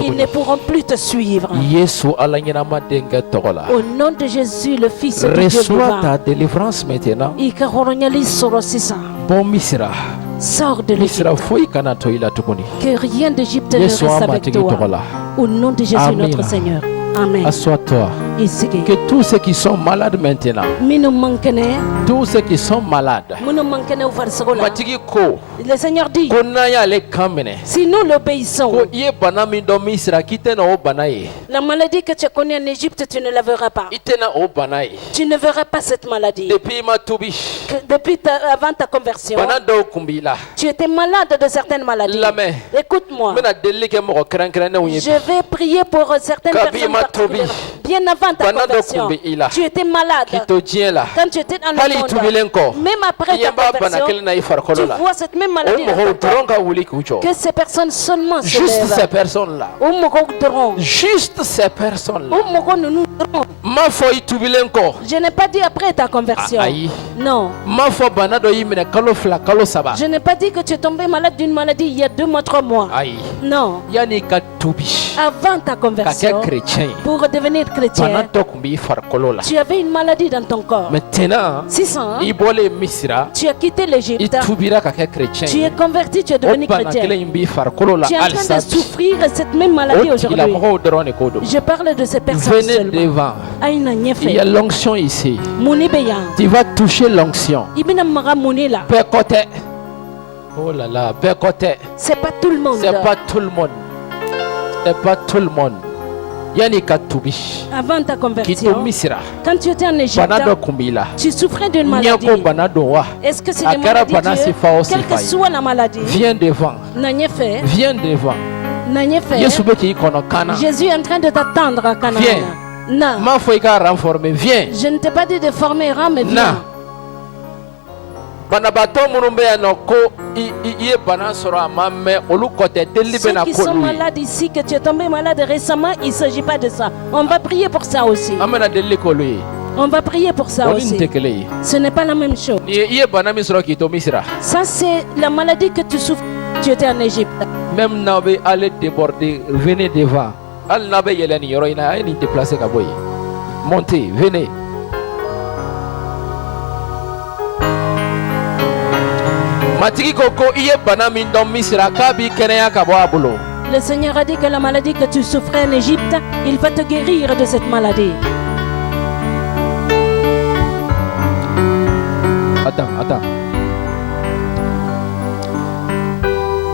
Ils ne pourront plus te suivre. Au nom de Jésus, le Fils de Dieu vivant, ta délivrance maintenant. Bon misra. Sors de l'Égypte. Que rien d'Égypte ne reste avec toi. Au nom de Jésus notre Seigneur. Amen. Assois-toi. Que tous ceux qui sont malades maintenant, tous ceux qui sont malades, le Seigneur dit, si nous l'obéissons, la maladie que tu connais en Égypte, tu ne la verras pas. Tu ne verras pas cette maladie. Depuis avant ta conversion, tu étais malade de certaines maladies. Écoute-moi. Je vais prier pour certaines personnes particulières. Bien avant ta conversion, tu étais malade. Quand tu étais dans le monde, même après ta conversion, tu vois cette même maladie. Que ces personnes seulement se lèvent. Juste ces personnes-là. Juste ces personnes-là. Je n'ai pas dit après ta conversion. Non. Je n'ai pas dit que tu es tombé malade d'une maladie il y a 2 mois, 3 mois. Non. Avant ta conversion, pour devenir chrétien, chrétien, tu avais une maladie dans ton corps. Maintenant, tu as quitté l'Égypte, tu es converti, tu es devenu chrétien. Tu es en train de souffrir cette même maladie aujourd'hui. Je parle de ces personnes venez devant. Il y a l'onction ici. Tu vas toucher l'onction. Oh là là, c'est pas tout le monde. C'est pas tout le monde. C'est pas tout le monde. Avant ta conversion, quand tu étais en Égypte, tu souffrais d'une maladie. Est-ce que c'est une maladie de Dieu? Quelle que soit la maladie, viens devant. Viens devant. Jésus est en train de t'attendre à Canaan. Viens. Non. Viens. Je ne t'ai pas dit de former un, mais viens. Ceux qui sont malades ici, que tu es tombé malade récemment, il ne s'agit pas de ça. On va prier pour ça aussi. On va prier pour ça aussi. Ce n'est pas la même chose. Ça, c'est la maladie que tu souffres. Tu étais en Égypte. Même n'avez allé déborder, venez devant. Montez, venez. Le Seigneur a dit que la maladie que tu souffrais en Égypte, il va te guérir de cette maladie. Attends.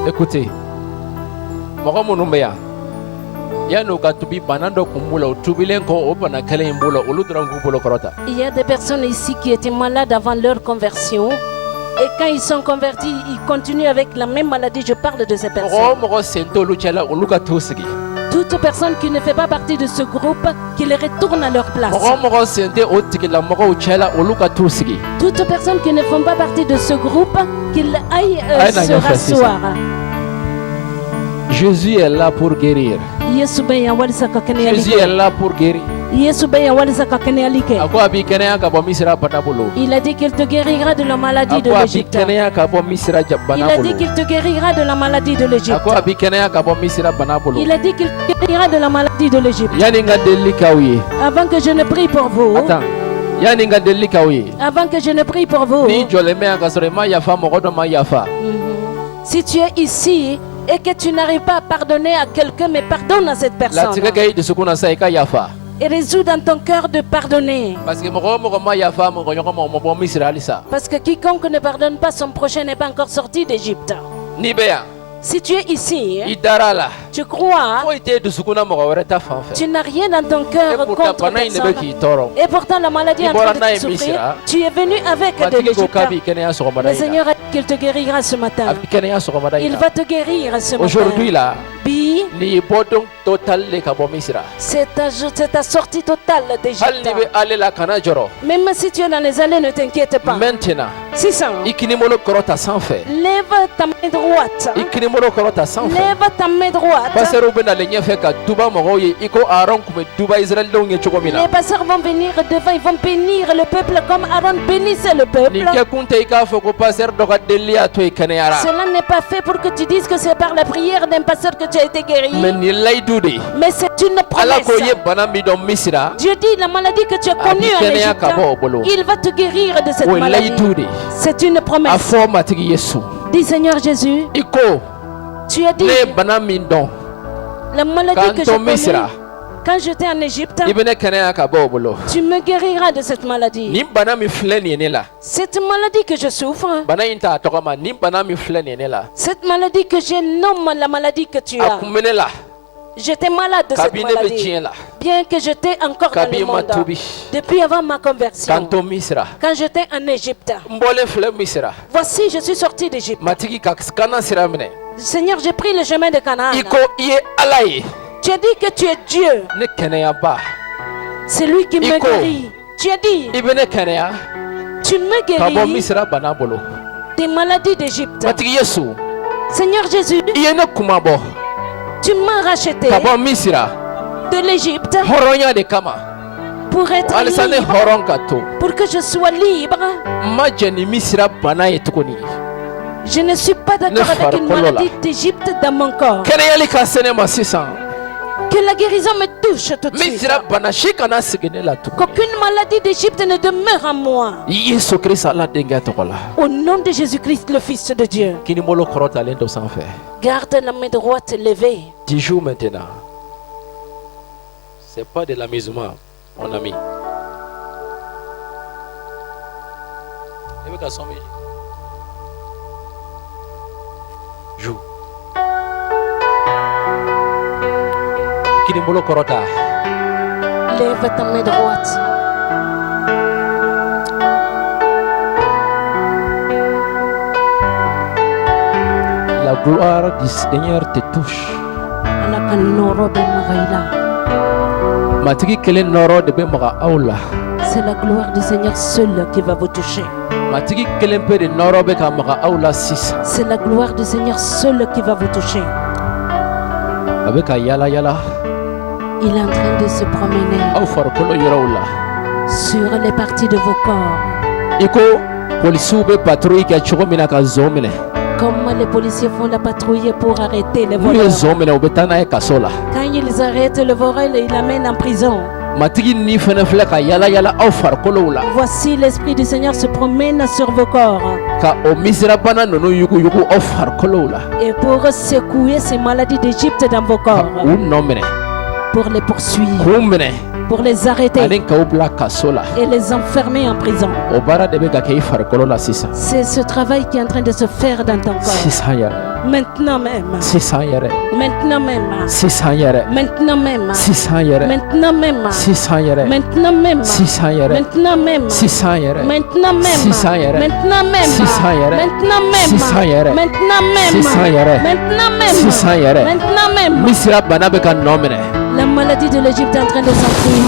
Écoutez. Il y a des personnes ici qui étaient malades avant leur conversion. Et quand ils sont convertis, ils continuent avec la même maladie. Je parle de ces personnes. Toute personne qui ne fait pas partie de ce groupe, qu'ils retournent à leur place. Toute personne qui ne font pas partie de ce groupe, qu'ils aillent se rasseoir. Jésus est là pour guérir. Jésus est là pour guérir. Il a dit qu'il te guérira de la maladie de l'Égypte. Il a dit qu'il te guérira de la maladie de l'Égypte. Il a dit qu'il te guérira de la maladie de l'Égypte. Avant que je ne prie pour vous. Avant que je ne prie pour vous. Si tu es ici et que tu n'arrives pas à pardonner à quelqu'un, mais pardonne à cette personne. Et résous dans ton cœur de pardonner. Parce que quiconque ne pardonne pas son prochain n'est pas encore sorti d'Égypte. Si tu es ici, tu crois, tu n'as rien dans ton cœur contre personne. Et pourtant la maladie est en train de te souffrir. Tu es venu avec de l'Égypte. Le Seigneur a dit qu'il te guérira ce matin. Il va te guérir ce matin. Aujourd'hui là, c'est ta sortie totale d'Égypte. Même si tu es dans les allées, ne t'inquiète pas. Maintenant, c'est ça. Lève ta main droite. Lève ta main droite. Les pasteurs vont venir devant, ils vont bénir le peuple comme Aaron bénissait le peuple. Cela n'est pas fait pour que tu dises que c'est par la prière d'un pasteur que tu as été guéri. Mais c'est une promesse. Dieu dit la maladie que tu as connue en Égypte, il va te guérir de cette maladie. C'est une promesse. Dis Seigneur Jésus, tu as dit la maladie que j'ai connue quand j'étais en Égypte, tu me guériras de cette maladie. Cette maladie que je souffre, cette maladie que je nomme la maladie que tu as. J'étais malade de cette maladie, bien que j'étais encore dans le monde. Depuis avant ma conversion, quand j'étais en Égypte, voici je suis sorti d'Égypte. Seigneur, j'ai pris le chemin de Canaan. Tu as dit que tu es Dieu. C'est lui qui me guérit. Tu as dit, tu me guéris des maladies d'Égypte. Seigneur Jésus, tu m'as racheté de l'Égypte pour être libre, pour que je sois libre. Je ne suis pas d'accord avec une maladie d'Égypte dans mon corps. Que la guérison me touche tout de suite. Qu'aucune maladie d'Égypte ne demeure en moi. Au nom de Jésus-Christ, le Fils de Dieu. Garde la main droite levée. Tu joues maintenant. C'est pas de l'amusement, mon ami. Joue. Lève ta main droite. La gloire du Seigneur te touche. C'est la gloire du Seigneur seul qui va vous toucher. C'est la gloire du Seigneur seul qui va vous toucher. Il est en train de se promener sur les parties de vos corps. Comme les policiers font la patrouille pour arrêter les voleurs. Quand ils arrêtent le voleur, ils l'amènent en prison. Voici l'Esprit du Seigneur se promène sur vos corps. Et pour secouer ces maladies d'Égypte dans vos corps. Pour les poursuivre. Pour les arrêter et les enfermer en prison. C'est ce travail qui est en train de se faire dans ton corps. Maintenant même. Maintenant même. Maintenant même. Maintenant même. Maintenant même. Maintenant même. Maintenant même. Maintenant même. Maintenant même. Maintenant même. Maintenant même. La maladie de l'Égypte est en train de s'enfuir.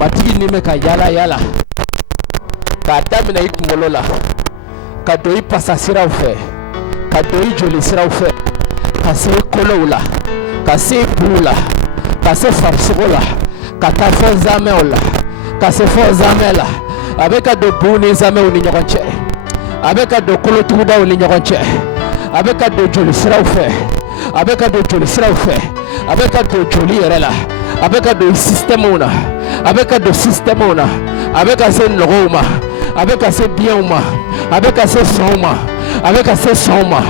Matigi nime ka yala ka damina I kunkolo la ka do I pasa siraw fɛ ka do I joli siraw fɛ ka se kolow la ka se buru la ka se farisogo la ka taa fɔ nzamɛw la ka se fɔ nzamɛ la a bɛ ka don buw ni nzamɛw ni ɲɔgɔn cɛ a bɛ ka don kolotugudaw ni ɲɔgɔn cɛ a bɛ ka don joli siraw fɛ a bɛ ka don joli siraw fɛ a bɛ ka don joli yɛrɛ la a bɛ ka don système na a bɛ ka don système na a bɛ ka se nɔgɔw ma a bɛ ka se biyɛnw ma a bɛ ka se sɔnw ma a bɛ ka se sɔnw ma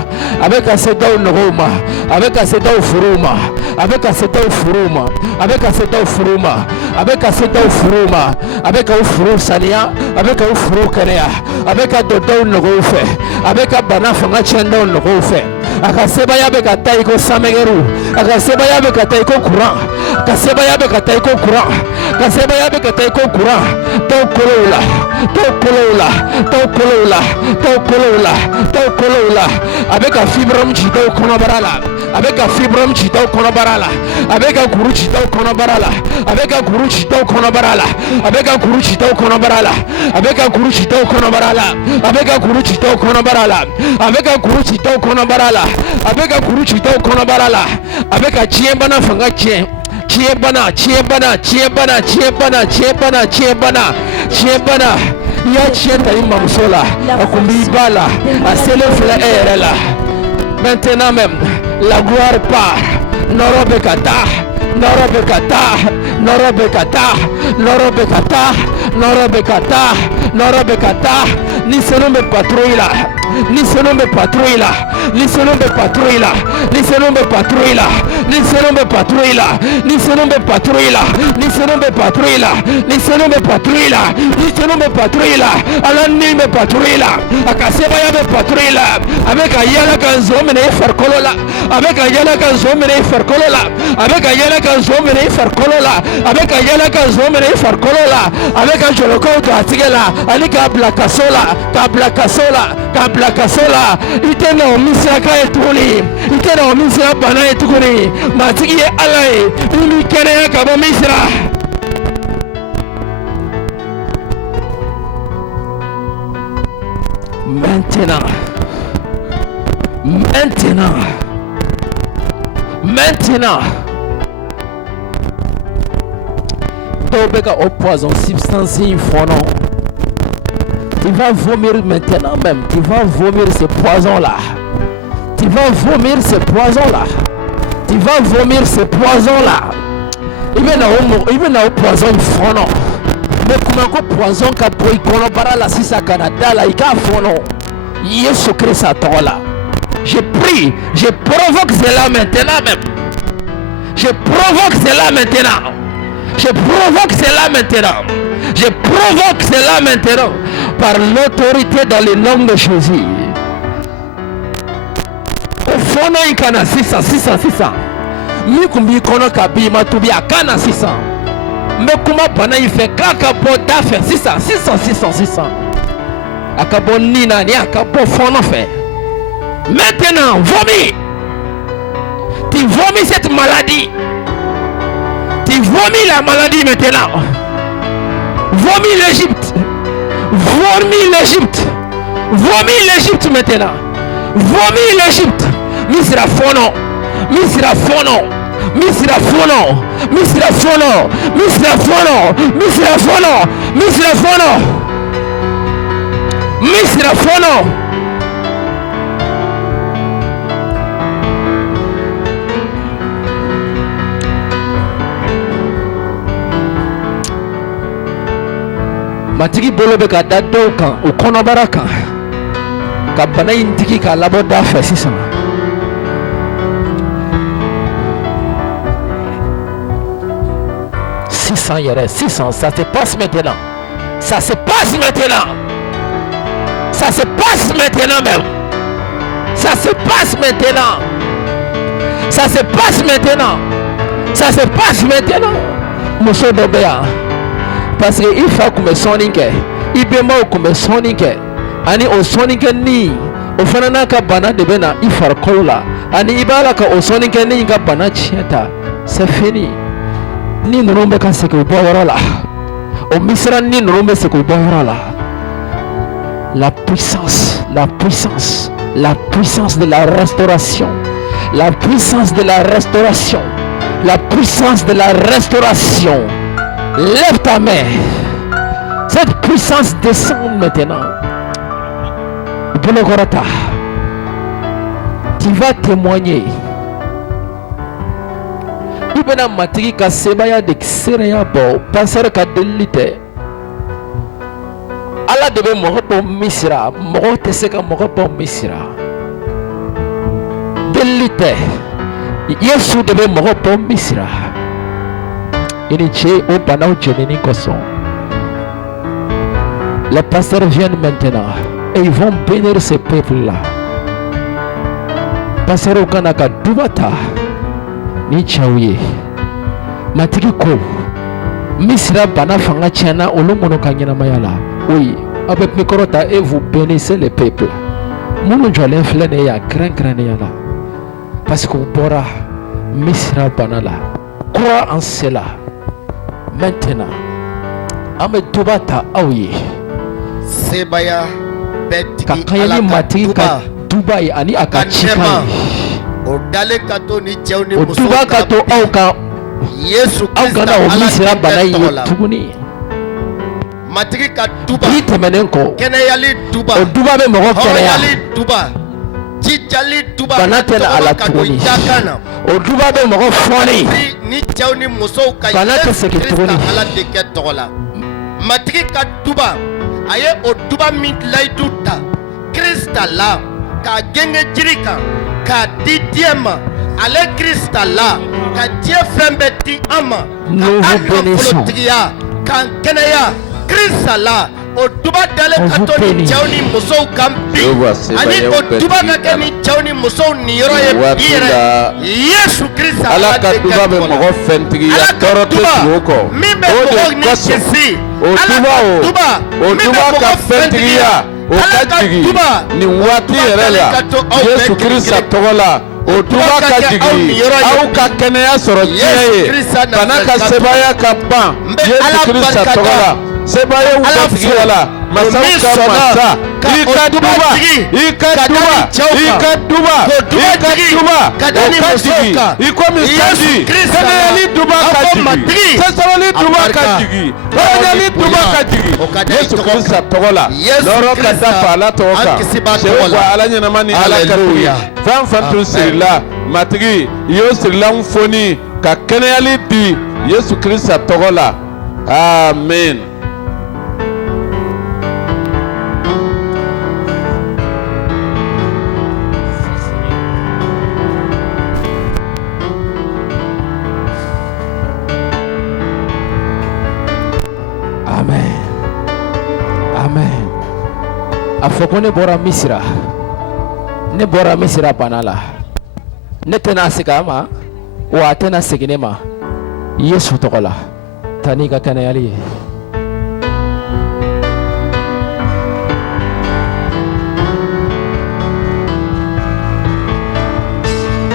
a bɛ ka se dɔw nɔgɔw ma a bɛ ka se dɔw furuw ma a bɛ ka se dɔw furuw ma a bɛ ka se dɔw furuw ma a bɛ ka se dɔw furuw ma a bɛ ka u furuw saniya a bɛ ka u furuw kɛnɛya a bɛ ka don dɔw nɔgɔw fɛ a bɛ ka bana fanga tiɲɛ dɔw nɔgɔw fɛ a ka sebaya bɛ ka taa I ko samɛgɛriw a ka sebaya bɛ ka taa I ko courant ka sebaya bɛ ka taa I ko courant ka sebaya bɛ ka taa I ko courant dɔw kolow la dɔw kolow la dɔw kolow la dɔw kolow la dɔw kolow la a bɛ ka fibrome ci dɔw kɔnɔbara la a bɛ ka fibrome ci dɔw kɔnɔbara la a bɛ ka kuru ci dɔw kɔnɔbara la a bɛ ka kuru ci dɔw kɔnɔbara la a bɛ ka kuru ci dɔw kɔnɔbara la a bɛ ka kuru ci dɔw kɔnɔbara la a bɛ ka kuru ci dɔw kɔnɔbara la a bɛ ka kuru ci dɔw kɔnɔbara la a bɛ ka kuru ci dɔw kɔnɔbara la a bɛ ka tiɲɛ bana fanga tiɲɛ tiɲɛ bana tiɲɛ bana tiɲɛ bana tiɲɛ bana tiɲɛ bana tiɲɛ bana tiɲɛ bana I y'a tiɲɛ ta I mamuso la a kun b'i ba la a selen filɛ e yɛrɛ la maintenant même la gloire part nɔrɔ bɛ ka taa nɔrɔ bɛ ka taa nɔrɔ bɛ ka taa nɔrɔ bɛ ka taa nɔrɔ bɛ ka taa nɔrɔ bɛ ka taa ni selon mes patrouilles là, ni selon mes patrouilles là, ni selon mes patrouilles là, ni selon mes patrouilles là, ni selon mes patrouilles là, ni selon mes patrouilles là, ni selon mes patrouilles là, ni selon mes patrouilles là, ni selon mes patrouilles là, ala ni mes patrouilles là, akaseba ya mes patrouilles là, avec ayala kanzo mene farkolo là, avec ayala kanzo mene farkolo là, avec ayala kanzo mene farkolo là, avec ayala kanzo mene farkolo là, avec un joloko atigela, ali kabla kasola, kabla kasola, kabla kasola, itena omisaka etuli, itena omisaka bana etukuni, matigi alai, imi kene ya kabo misra. Maintenant, Tobeka au poison, substance infono. Tu vas vomir maintenant même. Tu vas vomir ce poison-là. Tu vas vomir ce poison-là. Tu vas vomir ce poison-là. Il vient au poison infono. Mais comment que poison kaboy kono bara la sisa Canada la ika fono. Yesu Christ a tola. Je prie, je provoque cela maintenant même. Je provoque cela maintenant. Je provoque cela maintenant. Je provoque cela maintenant par l'autorité dans le nom de Jésus. Au fond, il y a 600. Mikumbi kono kabima tubi akana 600. Mais comment pendant il fait kaka boda fait 600. Akabo nina ni akabo fono fait. Maintenant, vomis. Tu vomis cette maladie. Tu vomis la maladie maintenant. Vomis l'Égypte. Vomis l'Égypte. Vomis l'Égypte maintenant. Vomis l'Égypte. Misra fono. Misra fono. Misra fono. Misra fono. Misra fono. Misra fono. Misra fono. Misra fono. Matigi bolo be ka da dɔw kan o kɔnɔbara kan ka bana in tigi k'a labɔ da fɛ sisan. Yɛrɛ 600, ça se passe maintenant. Ça se passe maintenant. Ça se passe maintenant même. Ça se passe maintenant. Ça se passe maintenant. Ça se passe maintenant. Muso dɔ bɛ yan. Parce que il faut que me sɔnni kɛ, i bɛnbaw kun bɛ sɔnni kɛ, ani o sɔnni kɛ ni o fana n'a ka bana de bɛ na i farikolo la, ani i b'a la ka o sɔnni kɛ ni ka bana tiɲɛ ta, c'est fini. Ni ninnu bɛ ka segin u bɔyɔrɔ la, o misira ni ninnu bɛ segin u bɔyɔrɔ la. La puissance de la restauration, la puissance de la restauration, la puissance de la restauration. Lève ta main. Cette puissance descend maintenant. Tu vas témoigner. Ibena matigi ka sebaya de sereya bo passer ka delite. Ala de be mogo bo misira, mogo te se ka mogo bo misira. Delite. Yesu de be mogo bo misira. Les pasteurs viennent maintenant et ils vont bénir ce peuple-là. Pasteur Okanaka Dubata ni Chaouye Matikiko Misra Bana Fanga Tiana Olomono Kanyana Mayala. Oui, avec Mikorota et vous bénissez le peuple. Mounou Jolin Fleneya, Crancranéala. Parce que vous pourra Misra Banala. Crois en cela. Maintenant, Ahmed Dubata Aouye Sebaya Betiki Kakayani Matika Dubai Ani Akachika Odale Kato ni Cheuni Oduba Kato Auka Yesu Christa Misra Banayi Tuguni Matrika Duba Itemenenko Kenayali Duba Oduba be Moro Kenaya Duba Chichali Duba Banatela ala Tuguni Oduba be Moro Foni ni Cheuni Muso Kaya Banate Sekituguni ala Deketola Matrika Duba aye otuba mitlaituta Krista la ka genge jirika ka didiema ale Krista la ka diefembeti ama ka akafolotiya ka kenaya Krista la otuba dale katoni chawni muso kampi ani otuba kakeni chawni muso ni yoro ye biere Yesu Krista ala ka tuba be mogo fentigi ya toro te suoko mibe mogo ni kesi otuba ka fentigi ya okajigi ni wati yɛrɛ la Yesu Krista tɔgɔ la otuba ka jigi aw ka kɛnɛya sɔrɔ diɲɛ ye bana ka sebaya ka ban Yesu Krista tɔgɔ la sebaya ka tigi la masaw ka masa i ka duba i ka duba i ka duba i ka duba o ka jigi i komi sanji kɛnɛyali duba ka jigi sɛsɛbɛli duba ka jigi kɛnɛyali duba ka jigi Yesu Krista tɔgɔ la lɔrɔ ka dafa ala tɔgɔ kan sew ko ala ɲɛnama ni ala ka to ye fɛn fɛn tun sirila matigi i y'o sirilan foni ka kɛnɛyali di Yesu Krista tɔgɔ la amen. Amen. A fɔ ko ne bɔra Misira bana la. Ne tɛna segin a ma wa a tɛna segin ne ma. Yesu tɔgɔ la. Taa n'i ka kɛnɛyali ye.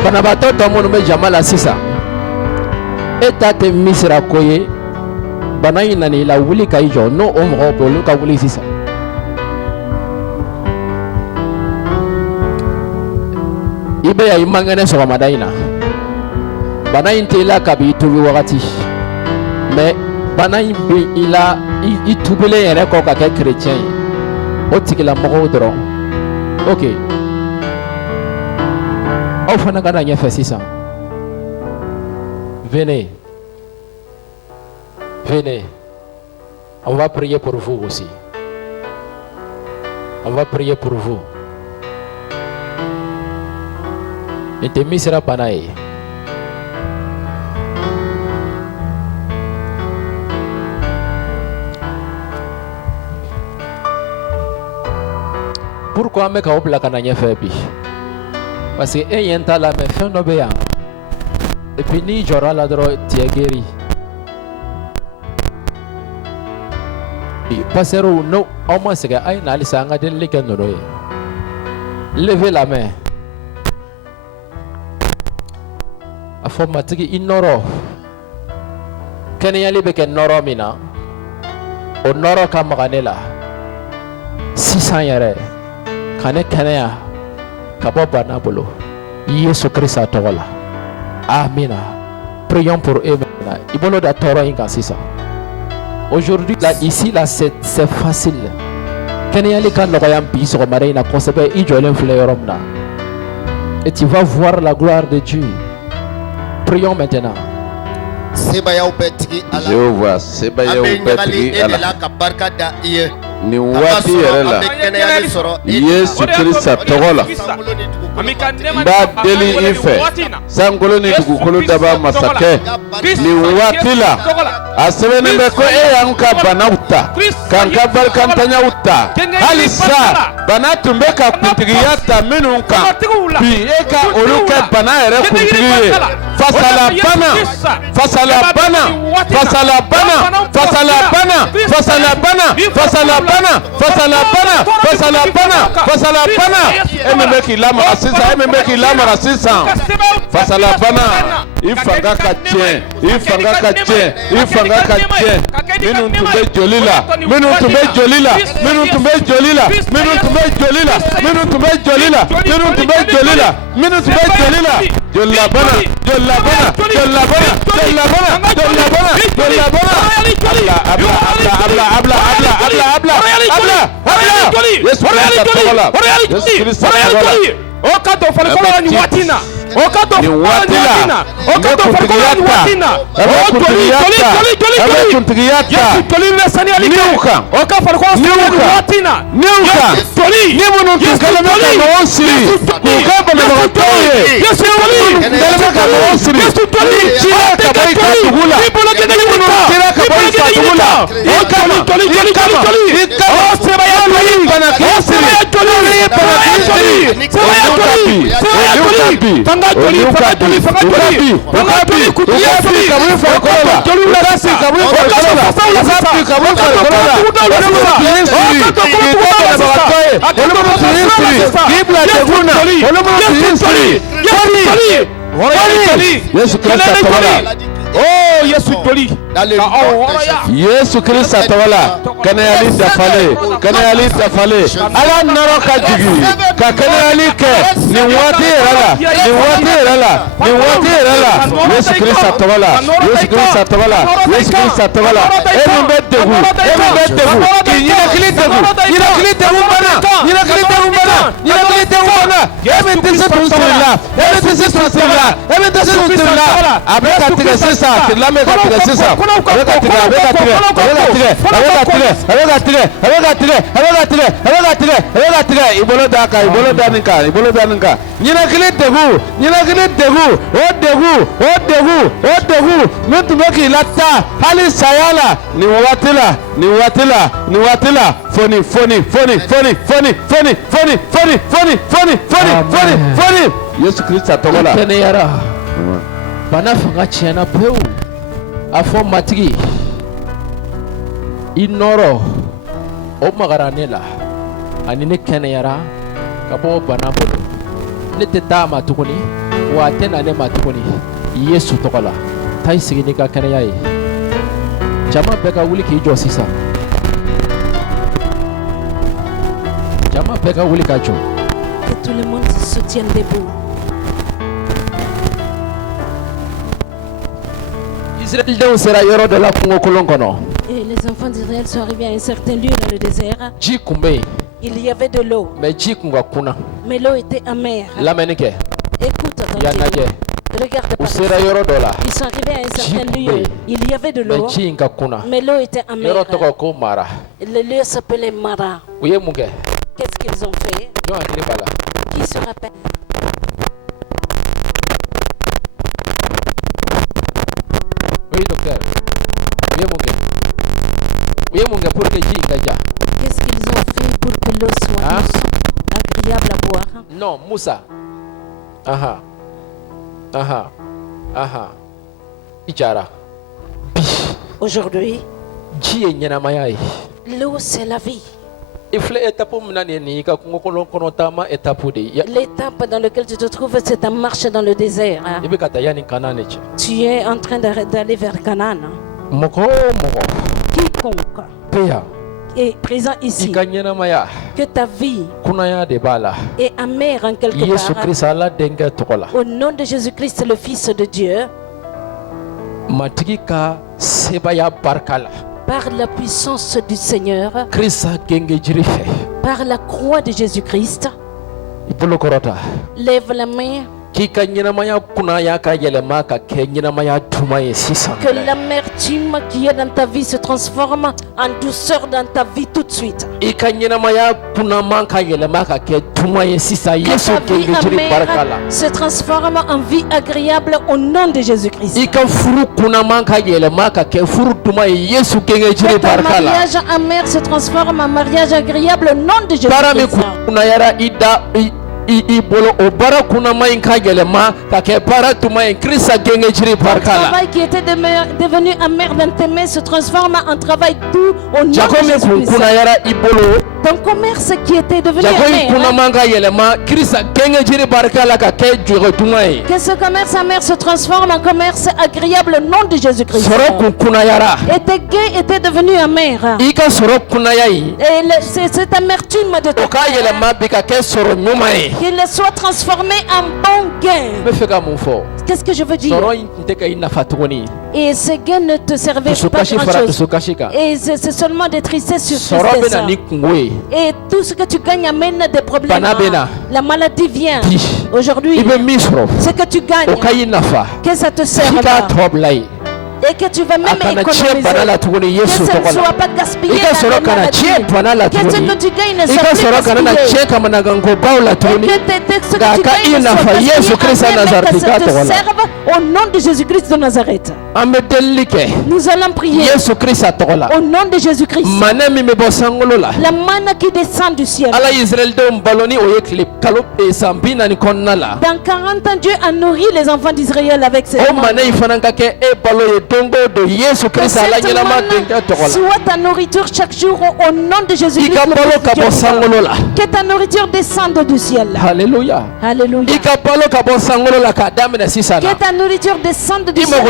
Banabaatɔ tɔ minnu bɛ jama la sisan. E ta tɛ Misira ko ye. Bana in nana i la wuli ka i jɔ n'o mɔgɔw bɛ olu ka wuli sisan. I bɛ yan i man kɛnɛ sɔgɔmada in na. Bana in tɛ i la kabi i tubi wagati. Mais bana in bɛ i la i tubilen yɛrɛ kɔ ka kɛ chrétien ye. O tigilamɔgɔw dɔrɔn. Ok. Aw fana ka na ɲɛfɛ sisan. Venez. Venez, on va prier pour vous aussi. On va prier pour vous. Et te misera panaye. Pourquoi me ka obla kana nyefe bi? Parce que yenta la me fait no be ya. Et puis ni jora la dro tie guéri. Passer ou non, au moins c'est que aïe n'a l'issa nga den leke noye. Levez la main. Afomatiki inoro. Kenya libe ken noro mina. O noro kamaganela. 600 yare. Kane Kenya. Kaboba nabolo. Yesu Christ atola. Amina. Prions pour eux maintenant. Ibolo da toro inga sisa. Aujourd'hui, là, ici, là, c'est facile. Et tu vas voir la gloire de Dieu. Prions maintenant. Jéhovah, ni wati yɛrɛ la Yesu Krista tɔgɔ la n b'a deli i fɛ sankolo ni dugukolo daba masakɛ nin waati la a sɛbɛnnen bɛ ko e y'an ka banaw ta k'an ka barikantanya ta halisa bana tun bɛ ka kuntigiya ta minnu kan bi e ka olu kɛ bana yɛrɛ kuntigi ye fasalabana fasalabana fasalabana fasalabana fasalabana fasalabana fasalabana fasalabana fasalabana e min bɛ k'i lamara sisan e min bɛ k'i lamara sisan fasalabana i fanga ka tiɲɛ i fanga ka tiɲɛ i fanga ka tiɲɛ minnu tun bɛ joli la minnu tun bɛ joli la minnu tun bɛ joli la minnu tun bɛ joli la minnu tun bɛ joli la minnu tun bɛ joli la minnu tun bɛ joli la jolilabana jolilabana jolilabana jolilabana jolilabana jolilabana O ka to farikolo ni waati na ni watila okutigiyata okutigiyata okutigiyata niuka nibunu tunkalemeka mawosiri kukamba na magatoye tunkalemeka mawosiri chira kabai katugula chira kabai katugula ikama pana kisiri Oh, Yesu Toli. Yesu Kristo atawala kana yalita fale ala naroka jigi ka kana yalike ni wati rala Yesu Kristo atawala embeddegu nyina kilitegu bana emetese tunsillah abeka tigasa tilame ka tigasa ibolo daninka nyina kilitegu odegu nutumeki latta hali sayala ni watila foni Yesu Kristo atogola kene yara bana fanga chiana peu afo matigi inoro o magaranela anine kene yara kabo bana bolo ne tetama tukuni wa tena ne matukuni Yesu togola tai sigini ka kene yayi jama beka wuli ki jo sisa jama beka wuli ka jo que tout le monde se soutienne debout. Israël de sera yoro de la Congo kolonkono. Et les enfants d'Israël sont arrivés à un certain lieu dans le désert. Il y avait de l'eau. Mais l'eau était amère. Écoute, regarde par là. Ils sont arrivés à un certain lieu. Il y avait de l'eau. Mais l'eau était amère. Le lieu s'appelait Mara. Qu'est-ce qu'ils ont fait? Qui se rappelle? Oui, docteur. Qu'est-ce qu'ils ont fait pour que l'eau soit agréable à boire? Non, Moussa. Ichara. Aujourd'hui, l'eau c'est la vie. L'étape dans laquelle tu te trouves, c'est ta marche dans le désert. Tu es en train d'aller vers Canaan. Quiconque est présent ici, que ta vie est amère en quelque part, au nom de Jésus-Christ, le Fils de Dieu, par la puissance du Seigneur, par la croix de Jésus-Christ, lève la main. Que l'amertume qui est dans ta vie se transforme en douceur dans ta vie tout de suite. Que ta vie amère se transforme en vie agréable au nom de Jésus-Christ. Que ton mariage amer se transforme en mariage agréable au nom de Jésus-Christ. Un travail qui était devenu amer dans tes mains se transforme en travail doux au nom de Jésus-Christ. Ton commerce qui était devenu amer, que ce commerce amer se transforme en commerce agréable au nom de Jésus-Christ. Et tes gains étaient devenus amers. Et cette amertume de ton cœur, qu'il soit transformé en bon gain. Qu'est-ce que je veux dire? Et ces gains ne te servaient pas grand-chose. Et c'est seulement des tristesses sur tristesse. Et tout ce que tu gagnes amène des problèmes. La maladie vient. Aujourd'hui, ce que tu gagnes, que ça te sert là. Et que tu vas même économiser. Que ça ne soit pas gaspillé dans la maladie. Que ce que tu gagnes ne soit plus gaspillé. Et que ce que tu gagnes ne soit gaspillé, mais que ça te serve au nom de Jésus-Christ de Nazareth. Nous allons prier au nom de Jésus-Christ. La manne qui descend du ciel. Dans 40 ans, Dieu a nourri les enfants d'Israël avec ses mannes. Soit ta nourriture chaque jour au nom de Jésus-Christ. Que ta nourriture descende du ciel. Alléluia. Alléluia. Que ta nourriture descende du ciel.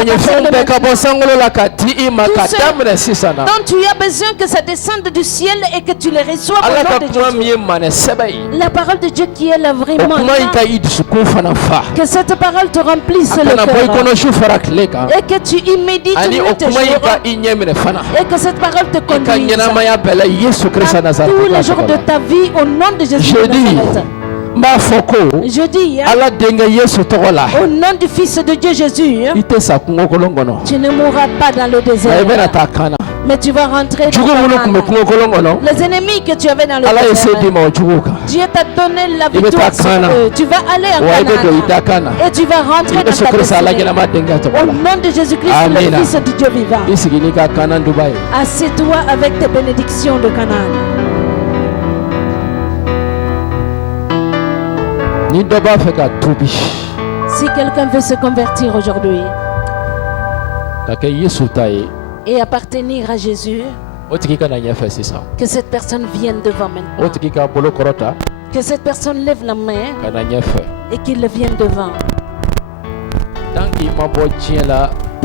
Donc tu as besoin que ça descende du ciel et que tu les reçoives au nom de Jésus. La parole de Dieu qui est là vraiment. Que cette parole te remplisse le cœur. Et que tu y médites nuit et jour. Et que cette parole te conduise à tous les jours de ta vie au nom de Jésus. Je dis au nom du Fils de Dieu Jésus, tu ne mourras pas dans le désert, mais tu vas rentrer dans les ennemis que tu avais dans le désert. Dieu t'a donné la victoire sur eux. Tu vas aller en Canaan et tu vas rentrer dans ta destinée. Au nom de Jésus-Christ, le Fils de Dieu vivant. Assieds-toi avec tes bénédictions de Canaan. Si quelqu'un veut se convertir aujourd'hui et appartenir à Jésus, que cette personne vienne devant maintenant. Que cette personne lève la main et qu'il vienne devant. Tant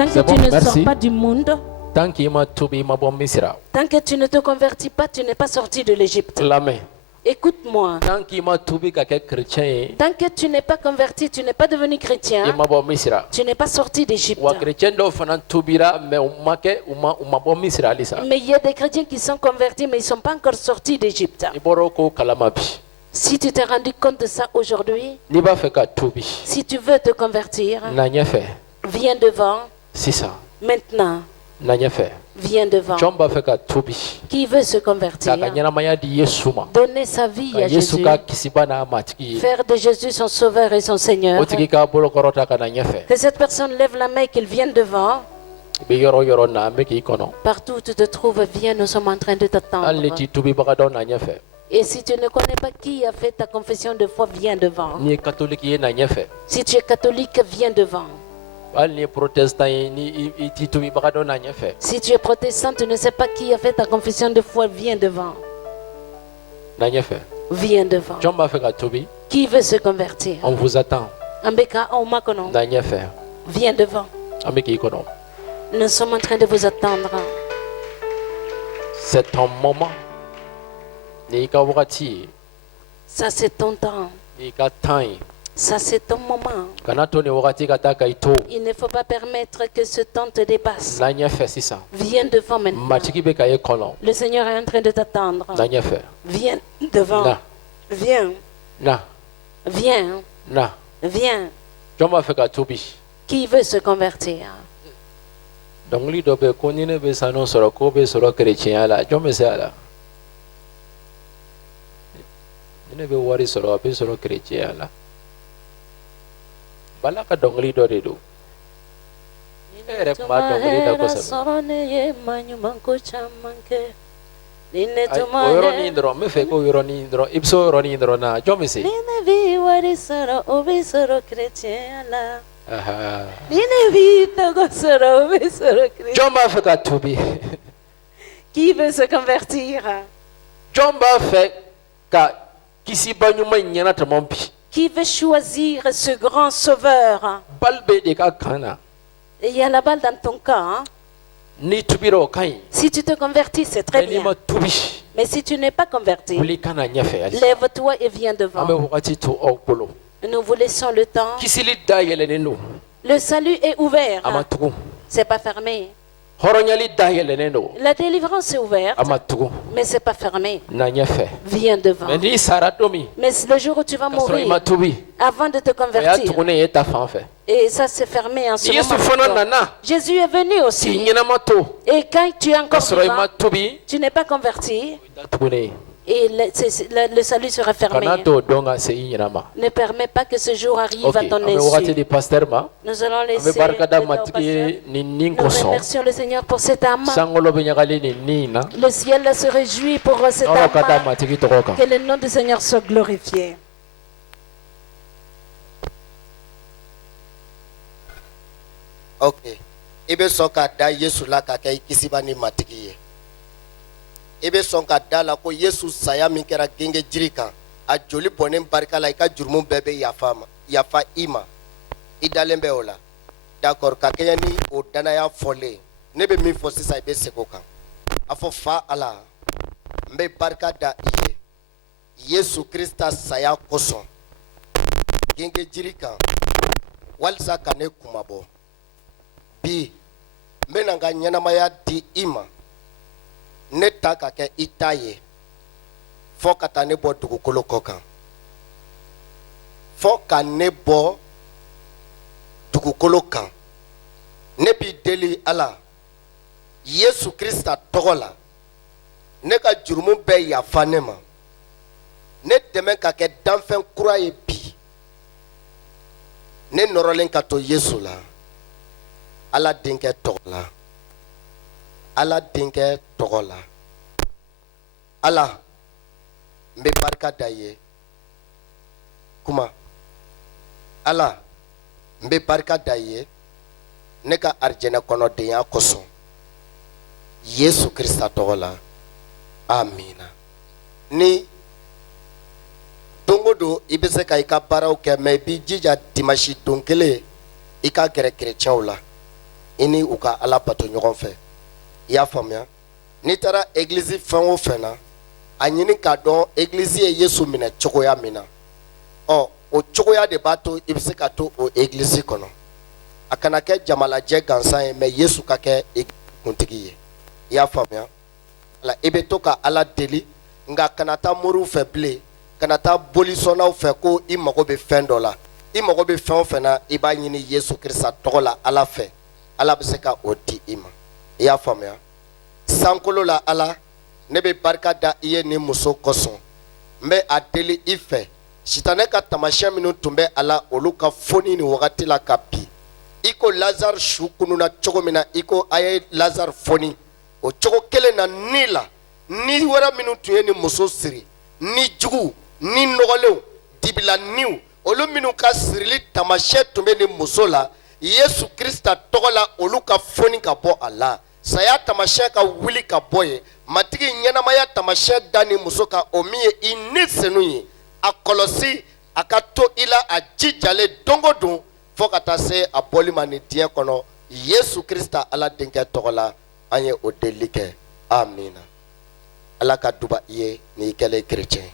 que tu ne sors pas du monde, tant que tu ne te convertis pas, tu n'es pas sorti de l'Égypte. Écoute-moi. Tant que tu n'es pas converti, tu n'es pas devenu chrétien, tu n'es pas sorti d'Égypte. Mais il y a des chrétiens qui sont convertis, mais ils ne sont pas encore sortis d'Égypte. Si tu t'es rendu compte de ça aujourd'hui, si tu veux te convertir, viens devant. Maintenant. Viens devant. Qui veut se convertir, donner sa vie à Jésus, faire de Jésus son sauveur et son Seigneur. Que cette personne lève la main et qu'il vienne devant. Partout où tu te trouves, viens, nous sommes en train de t'attendre. Et si tu ne connais pas qui a fait ta confession de foi, viens devant. Si tu es catholique, viens devant. Si tu es protestant, tu ne sais pas qui a fait ta confession de foi, viens devant. Viens devant. Qui veut se convertir? On vous attend. Viens devant. Nous sommes en train de vous attendre. C'est ton moment. Ça c'est ton temps. Ça c'est ton moment. Il ne faut pas permettre que ce temps te dépasse. Viens devant maintenant. Le Seigneur est en train de t'attendre. Viens devant. Viens. Viens. Viens. Qui veut se convertir? Balaka dongli do redo. Oroni indro me fe ko oroni indro ipso oroni indro na jomisi. Nine vi wari soro obi soro chrétien la. Nine vi togo soro obi soro chrétien. Jomba fe ka tubi. Qui veut se convertir? Jomba fe ka kisi banyuma nyana tamompi. Qui veut choisir ce grand sauveur? Il y a la balle dans ton cas. Si tu te convertis, c'est très bien. Mais si tu n'es pas converti, lève-toi et viens devant. Nous vous laissons le temps. Le salut est ouvert. C'est pas fermé. La délivrance est ouverte, mais c'est pas fermé. Viens devant. Mais le jour où tu vas mourir, avant de te convertir, et ça s'est fermé en ce moment. Jésus est venu aussi. Et quand tu es encore vivant, tu n'es pas converti, et le salut sera fermé. Ne permets pas que ce jour arrive à ton insu. Nous allons laisser nous remercions le Seigneur pour cette âme. Le ciel se réjouit pour cette âme. Que le nom du Seigneur soit glorifié. Ok. Ibe soka da Yesu la kaka ikisibani matiki. Ebe sonka dala ko Yesu saya min kɛra genge jiri kan a joli bɔnnen barika la i ka jurumu bɛɛ bɛ yafa i ma i dalen bɛ o la d'accord ka kɛɲɛ ni o danaya fɔlen ne bɛ min fɔ sisan i bɛ segin o kan a fɔ fa Ala n bɛ barika da i ye Yesu Krista saya kosɔn genge jiri kan walisa ka ne kumabɔ bi n bɛna n ka ɲɛnamaya di i ma ne ta ka kɛ i ta ye fɔ ka taa ne bɔ dugukolo kɔ kan fɔ ka ne bɔ dugukolo kan ne b'i deli Ala Yesu Krista tɔgɔ la ne ka jurumu bɛɛ yafa ne ma ne dɛmɛ ka kɛ danfɛn kura ye bi ne nɔrɔlen ka to Yesu la Ala denkɛ tɔgɔ la Ala denkɛ tɔgɔ la Ala n bɛ barika da i ye kuma Ala n bɛ barika da i ye ne ka arijɛnɛ kɔnɔdenya kosɔn Yesu Krista tɔgɔ la amina ni don o don i bɛ se ka i ka baaraw kɛ mais i b'i jija dimanche don kelen i ka gɛrɛ kerecɛnw la i ni u ka Ala bato ɲɔgɔn fɛ i y'a faamuya n'i taara église fɛn o fɛn na a ɲini k'a dɔn église ye Yesu minɛ cogoya min na o cogoya de b'a to i bɛ se ka to o église kɔnɔ a kana kɛ jamalajɛ gansan ye mais Yesu ka kɛ kuntigi ye i y'a faamuya ala i bɛ to ka Ala deli nka kana taa moriw fɛ bilen kana taa bolisɔnnaw fɛ ko i mago bɛ fɛn dɔ la i mago bɛ fɛn o fɛn na i b'a ɲini Yesu Krista tɔgɔ la Ala fɛ Ala bɛ se ka o di i ma i y'a faamuya sankolo la Ala ne bɛ barika da i ye ni muso kosɔn n bɛ a deli i fɛ sitanɛ ka tamasiyɛn minnu tun bɛ a la olu ka foni ni wagati la ka bin i ko Lazare su kununa cogo min na i ko a ye Lazare foni o cogo kelen na ni la ni wɛrɛ minnu tun ye ni muso siri ni jugu ni nɔgɔlenw dibilaniw olu minnu ka sirili tamasiyɛn tun bɛ ni muso la Yesu Krista tɔgɔ la olu ka foni ka bɔ a la saya tamasiyɛn ka wuli ka bɔ ye matigi ɲɛnamaya tamasiyɛn da ni muso kan o min ye i ni senu ye a kɔlɔsi a ka to i la a jijalen don o don fɔ ka taa se a bɔli ma ni diɲɛ kɔnɔ Yesu Krista Ala denkɛ tɔgɔ la an ye o deli kɛ amina Ala ka duba i ye n'i kɛlen chrétien